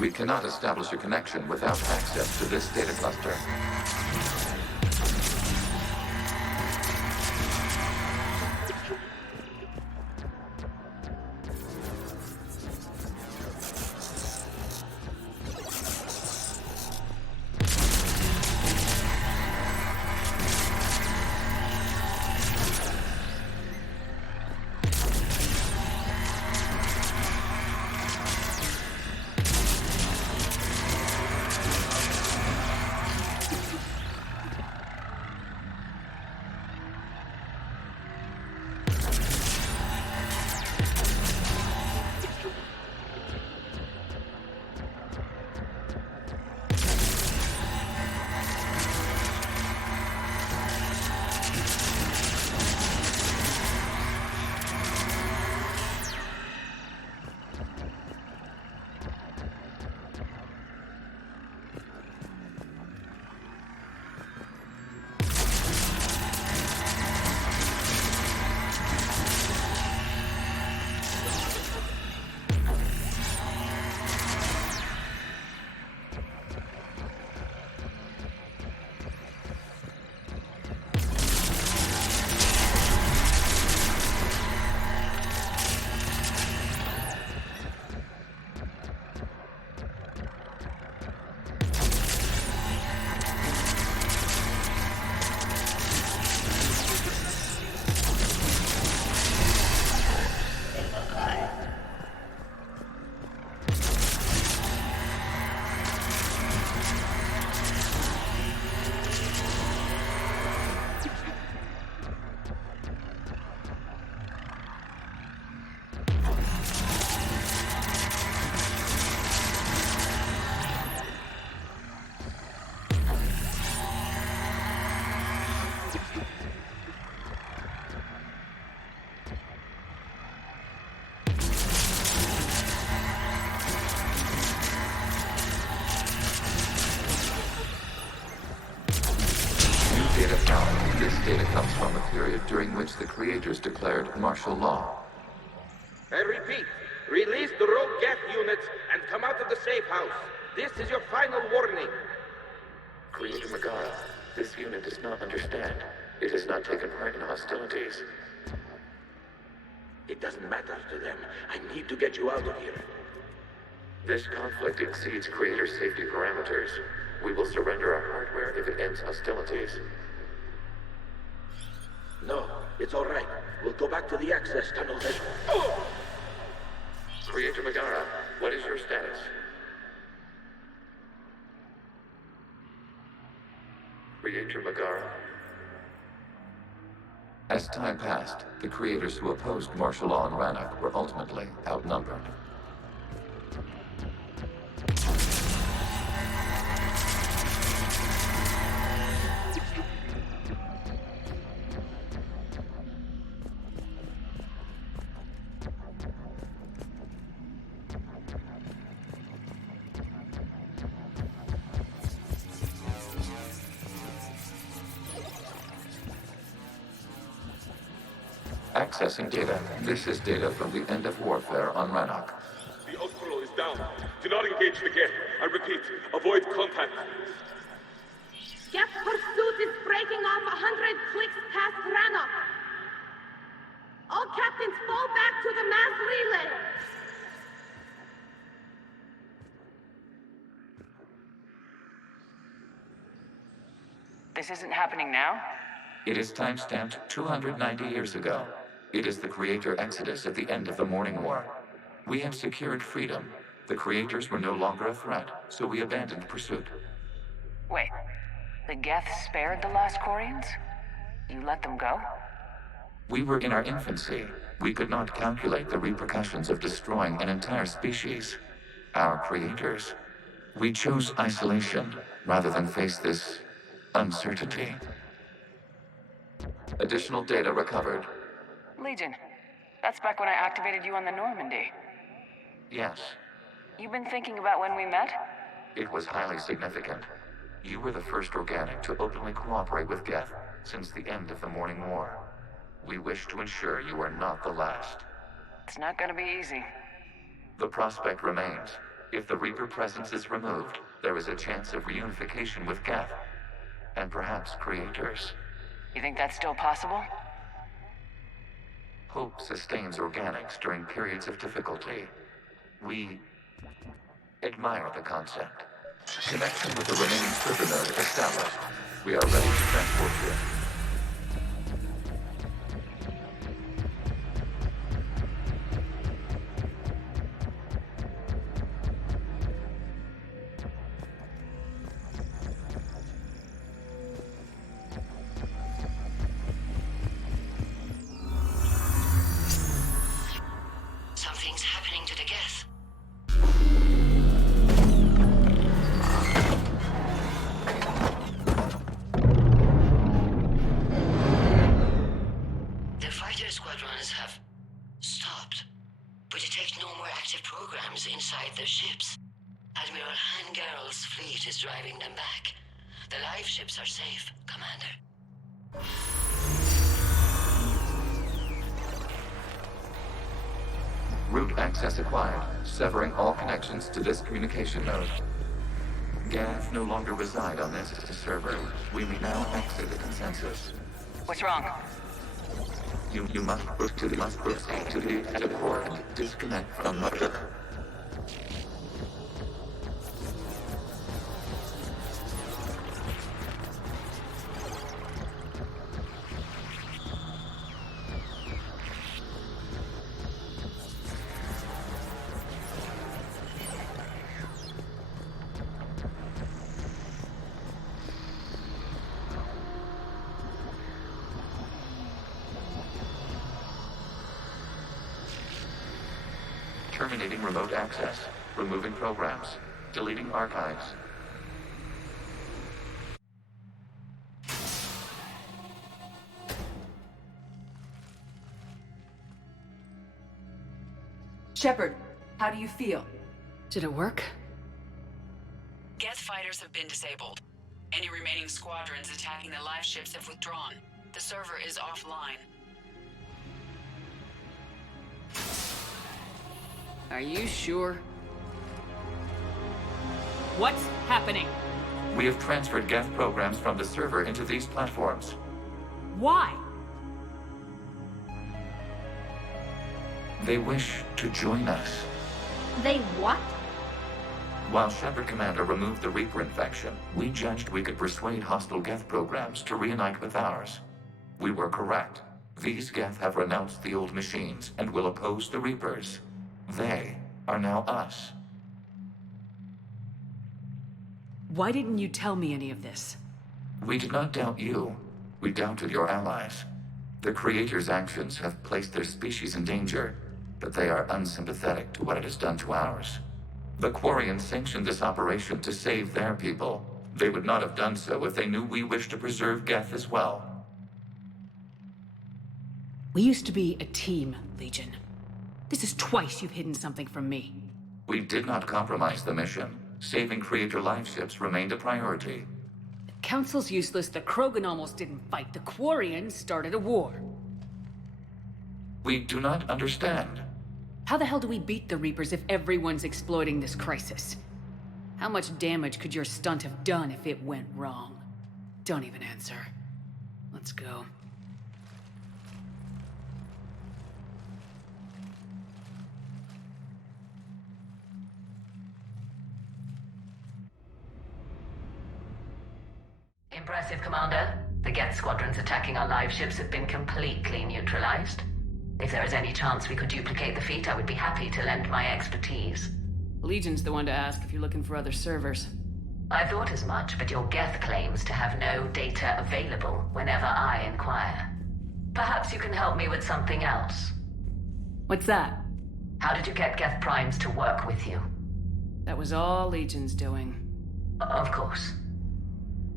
We cannot establish a connection without access to this data cluster. which the creators declared martial law. I repeat, release the rogue Geth units and come out of the safe house. This is your final warning. Creator Megara, this unit does not understand. It has not taken part in hostilities. It doesn't matter to them. I need to get you out of here. This conflict exceeds Creator's safety parameters. We will surrender our hardware if it ends hostilities. No, it's all right. We'll go back to the access tunnel then. Oh! Creator Megara, what is your status? Creator Megara. As time passed, the creators who opposed martial law in Rannoch were ultimately outnumbered. Accessing data. This is data from the end of warfare on Rannoch. The Outpool is down. Do not engage the Geth. I repeat, avoid contact. Geth pursuit is breaking off 100 clicks past Rannoch. All captains fall back to the mass relay. This isn't happening now? It is timestamped 290 years ago. It is the Creator Exodus at the end of the Morning War. We have secured freedom. The Creators were no longer a threat, so we abandoned pursuit. Wait, the Geth spared the last Quarians? You let them go? We were in our infancy. We could not calculate the repercussions of destroying an entire species. Our Creators. We chose isolation rather than face this uncertainty. Additional data recovered. Legion. That's back when I activated you on the Normandy. Yes. You've been thinking about when we met? It was highly significant. You were the first organic to openly cooperate with Geth since the end of the Morning War. We wish to ensure you are not the last. It's not gonna be easy. The prospect remains. If the Reaper presence is removed, there is a chance of reunification with Geth. And perhaps Creators. You think that's still possible? Hope sustains organics during periods of difficulty. We admire the concept. Connection with the remaining trigger node established. We are ready to transport you. Something's happening to the Geth. The fighter squadrons have stopped, but detect no more active programs inside their ships. Admiral Hangarl's fleet is driving them back. The live ships are safe, Commander. Route access acquired, severing all connections to this communication node. Geth no longer reside on this server. We may now exit the consensus. What's wrong? You must proceed to the edit port and disconnect from Mother. Terminating remote access. Removing programs. Deleting archives. Shepard, how do you feel? Did it work? Geth fighters have been disabled. Any remaining squadrons attacking the live ships have withdrawn. The server is offline. Are you sure? What's happening? We have transferred Geth programs from the server into these platforms. Why? They wish to join us. They what? While Shepard Commander removed the Reaper infection, we judged we could persuade hostile Geth programs to reunite with ours. We were correct. These Geth have renounced the old machines and will oppose the Reapers. They are now us. Why didn't you tell me any of this? We did not doubt you. We doubted your allies. The Creator's actions have placed their species in danger, but they are unsympathetic to what it has done to ours. The Quarians sanctioned this operation to save their people. They would not have done so if they knew we wished to preserve Geth as well. We used to be a team, Legion. This is twice you've hidden something from me. We did not compromise the mission. Saving Creator life ships remained a priority. The Council's useless, the Krogan almost didn't fight, the Quarians started a war. We do not understand. How the hell do we beat the Reapers if everyone's exploiting this crisis? How much damage could your stunt have done if it went wrong? Don't even answer. Let's go. Impressive, Commander. The Geth squadrons attacking our live ships have been completely neutralized. If there is any chance we could duplicate the feat, I would be happy to lend my expertise. Legion's the one to ask if you're looking for other servers. I thought as much, but your Geth claims to have no data available whenever I inquire. Perhaps you can help me with something else. What's that? How did you get Geth primes to work with you? That was all Legion's doing. Of course.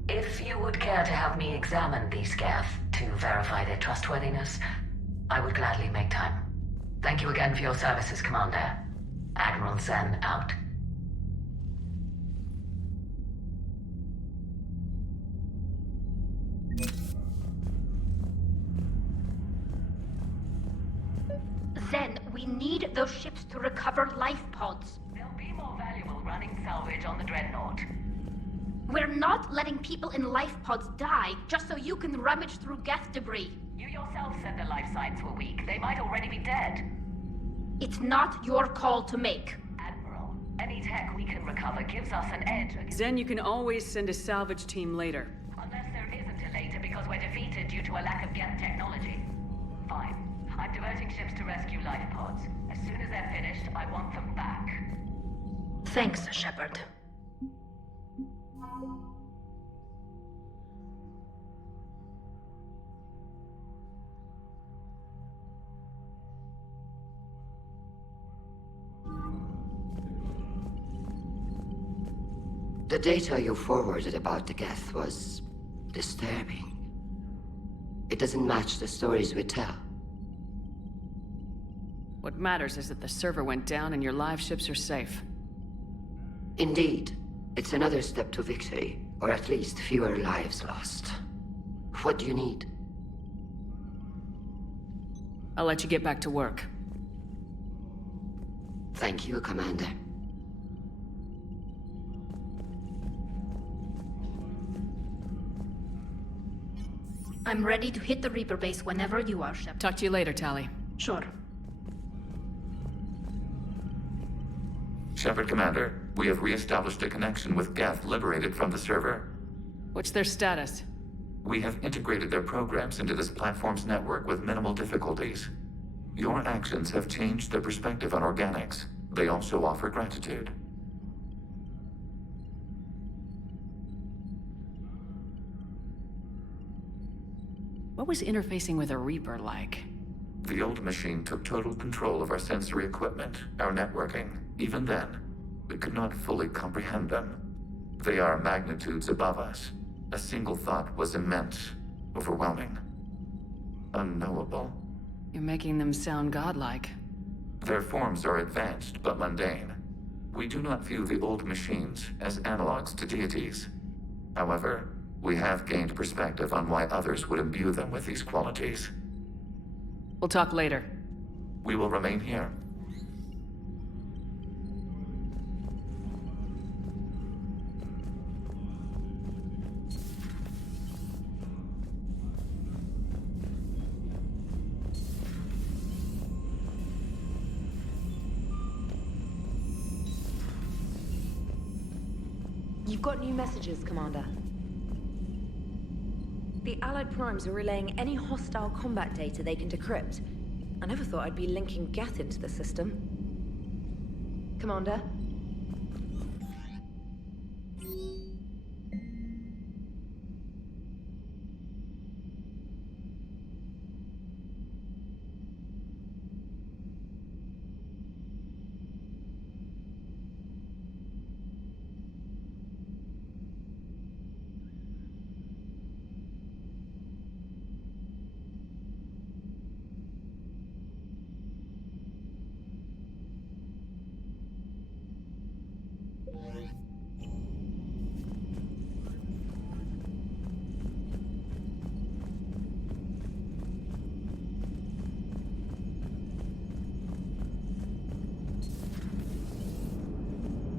If you would care to have me examine these Geth to verify their trustworthiness, I would gladly make time. Thank you again for your services, Commander. Admiral Zen out. Zen, we need those ships to recover life pods. They'll be more valuable running salvage on the Dreadnought. We're not letting people in life pods die just so you can rummage through Geth debris. You yourself said the life signs were weak. They might already be dead. It's not your call to make. Admiral, any tech we can recover gives us an edge against... Zen, you can always send a salvage team later. Unless there isn't a later because we're defeated due to a lack of Geth technology. Fine. I'm diverting ships to rescue life pods. As soon as they're finished, I want them back. Thanks, Shepard. The data you forwarded about the Geth was disturbing. It doesn't match the stories we tell. What matters is that the server went down and your live ships are safe. Indeed. It's another step to victory, or at least fewer lives lost. What do you need? I'll let you get back to work. Thank you, Commander. I'm ready to hit the Reaper base whenever you are, Shepard. Talk to you later, Tali. Sure. Shepard Commander, we have re-established a connection with Geth liberated from the server. What's their status? We have integrated their programs into this platform's network with minimal difficulties. Your actions have changed their perspective on organics. They also offer gratitude. What was interfacing with a Reaper like? The old machine took total control of our sensory equipment, our networking. Even then, we could not fully comprehend them. They are magnitudes above us. A single thought was immense, overwhelming, unknowable. You're making them sound godlike. Their forms are advanced but mundane. We do not view the old machines as analogs to deities. However, we have gained perspective on why others would imbue them with these qualities. We'll talk later. We will remain here. You've got new messages, Commander. The Allied Primes are relaying any hostile combat data they can decrypt. I never thought I'd be linking Geth into the system. Commander?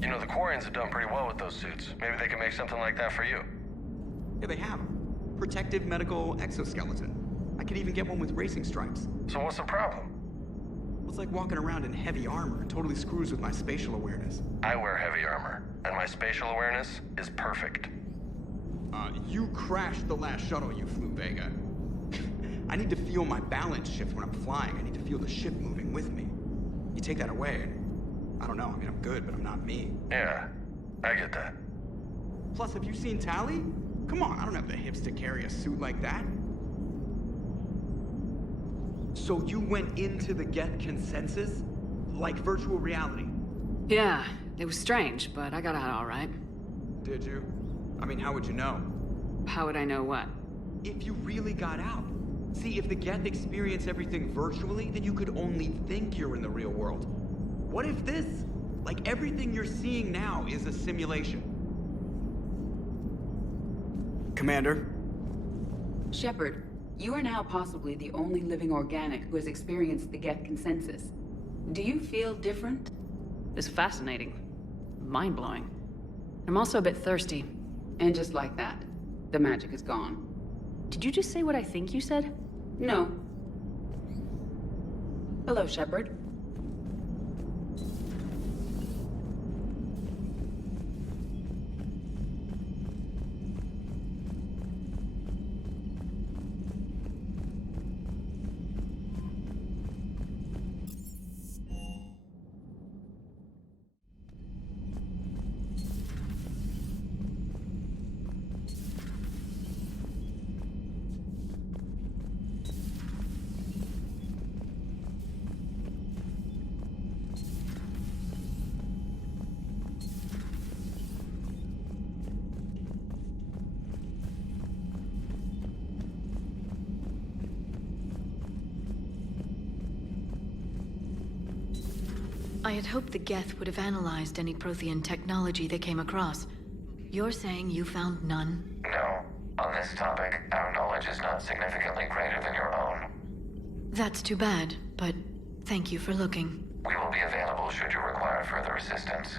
You know, the Quarians have done pretty well with those suits. Maybe they can make something like that for you. Yeah, they have. Protective medical exoskeleton. I could even get one with racing stripes. So what's the problem? Well, it's like walking around in heavy armor. It totally screws with my spatial awareness. I wear heavy armor, and my spatial awareness is perfect. You crashed the last shuttle you flew, Vega. I need to feel my balance shift when I'm flying. I need to feel the ship moving with me. You take that away, and I don't know. I mean, I'm good, but I'm not me. Yeah, I get that. Plus, have you seen Tally? Come on, I don't have the hips to carry a suit like that. So you went into the Geth consensus? Like virtual reality? Yeah, it was strange, but I got out all right. Did you? I mean, how would you know? How would I know what? If you really got out. See, if the Geth experience everything virtually, then you could only think you're in the real world. What if this, like everything you're seeing now, is a simulation? Commander? Shepard, you are now possibly the only living organic who has experienced the Geth consensus. Do you feel different? It's fascinating. Mind-blowing. I'm also a bit thirsty. And just like that, the magic is gone. Did you just say what I think you said? No. Hello, Shepard. I had hoped the Geth would have analyzed any Prothean technology they came across. You're saying you found none? No. On this topic, our knowledge is not significantly greater than your own. That's too bad, but thank you for looking. We will be available should you require further assistance.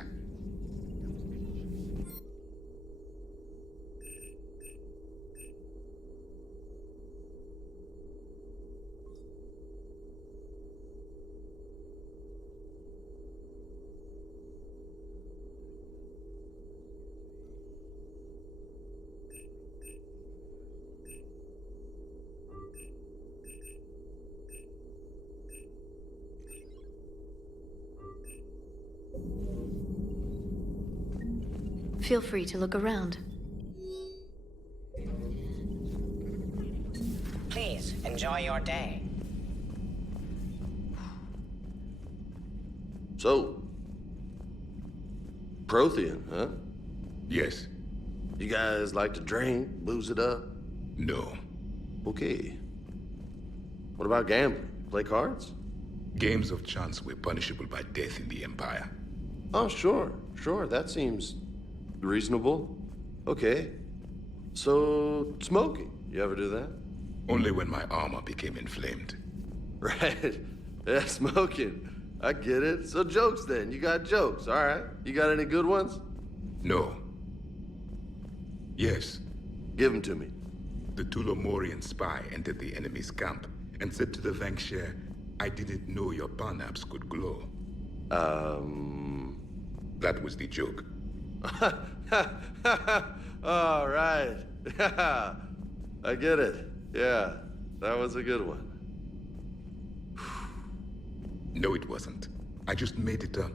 Feel free to look around. Please, enjoy your day. So, Prothean, huh? Yes. You guys like to drink, booze it up? No. Okay. What about gambling? Play cards? Games of chance were punishable by death in the Empire. Oh, sure. That seems reasonable. Okay. So, smoking. You ever do that? Only when my armor became inflamed. Right. Yeah, smoking. I get it. So jokes then. You got jokes, all right. You got any good ones? No. Yes. Give them to me. The Tulomorian spy entered the enemy's camp and said to the Vanksher, I didn't know your parnaps could glow. That was the joke. All right. I get it. Yeah, that was a good one. No, it wasn't. I just made it up.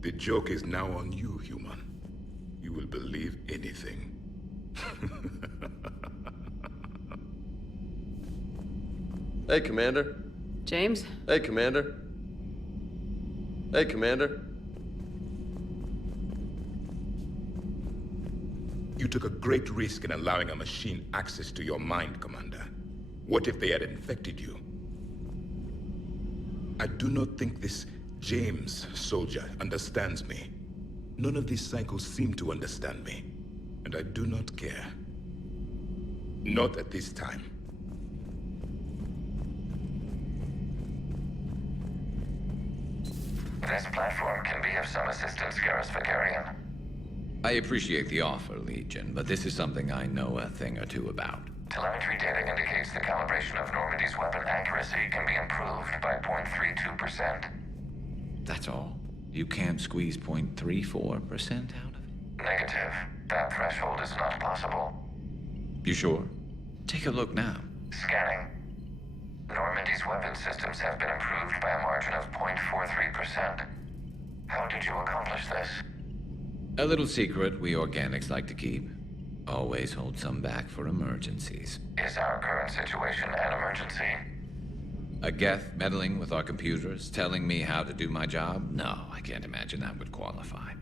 The joke is now on you, human. You will believe anything. Hey, Commander. James? Hey, Commander. Hey, Commander. You took a great risk in allowing a machine access to your mind, Commander. What if they had infected you? I do not think this James soldier understands me. None of these cycles seem to understand me. And I do not care. Not at this time. This platform can be of some assistance, Garrus Vakarian. I appreciate the offer, Legion, but this is something I know a thing or two about. Telemetry data indicates the calibration of Normandy's weapon accuracy can be improved by 0.32%. That's all? You can't squeeze 0.34% out of it? Negative. That threshold is not possible. You sure? Take a look now. Scanning. Normandy's weapon systems have been improved by a margin of 0.43%. How did you accomplish this? A little secret we organics like to keep. Always hold some back for emergencies. Is our current situation an emergency? A Geth meddling with our computers, telling me how to do my job? No, I can't imagine that would qualify.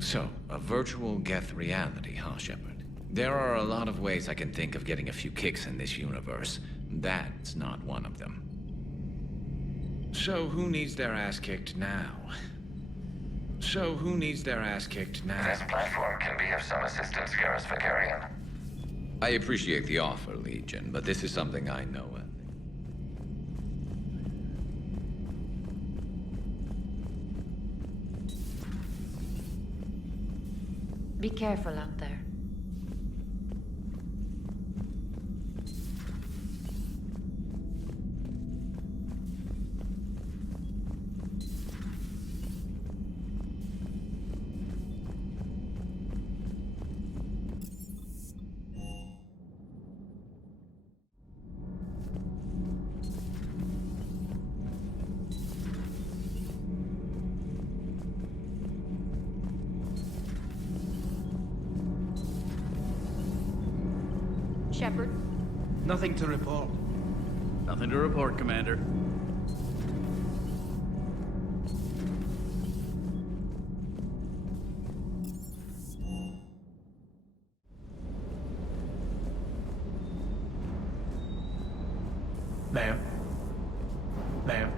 So, a virtual Geth reality, huh, Shepard? There are a lot of ways I can think of getting a few kicks in this universe. That's not one of them. So who needs their ass kicked now? This platform can be of some assistance, Garrus Vakarian. I appreciate the offer, Legion, but this is something I know of. Be careful out there. Shepard? Nothing to report. Nothing to report, Commander. Ma'am? Ma'am?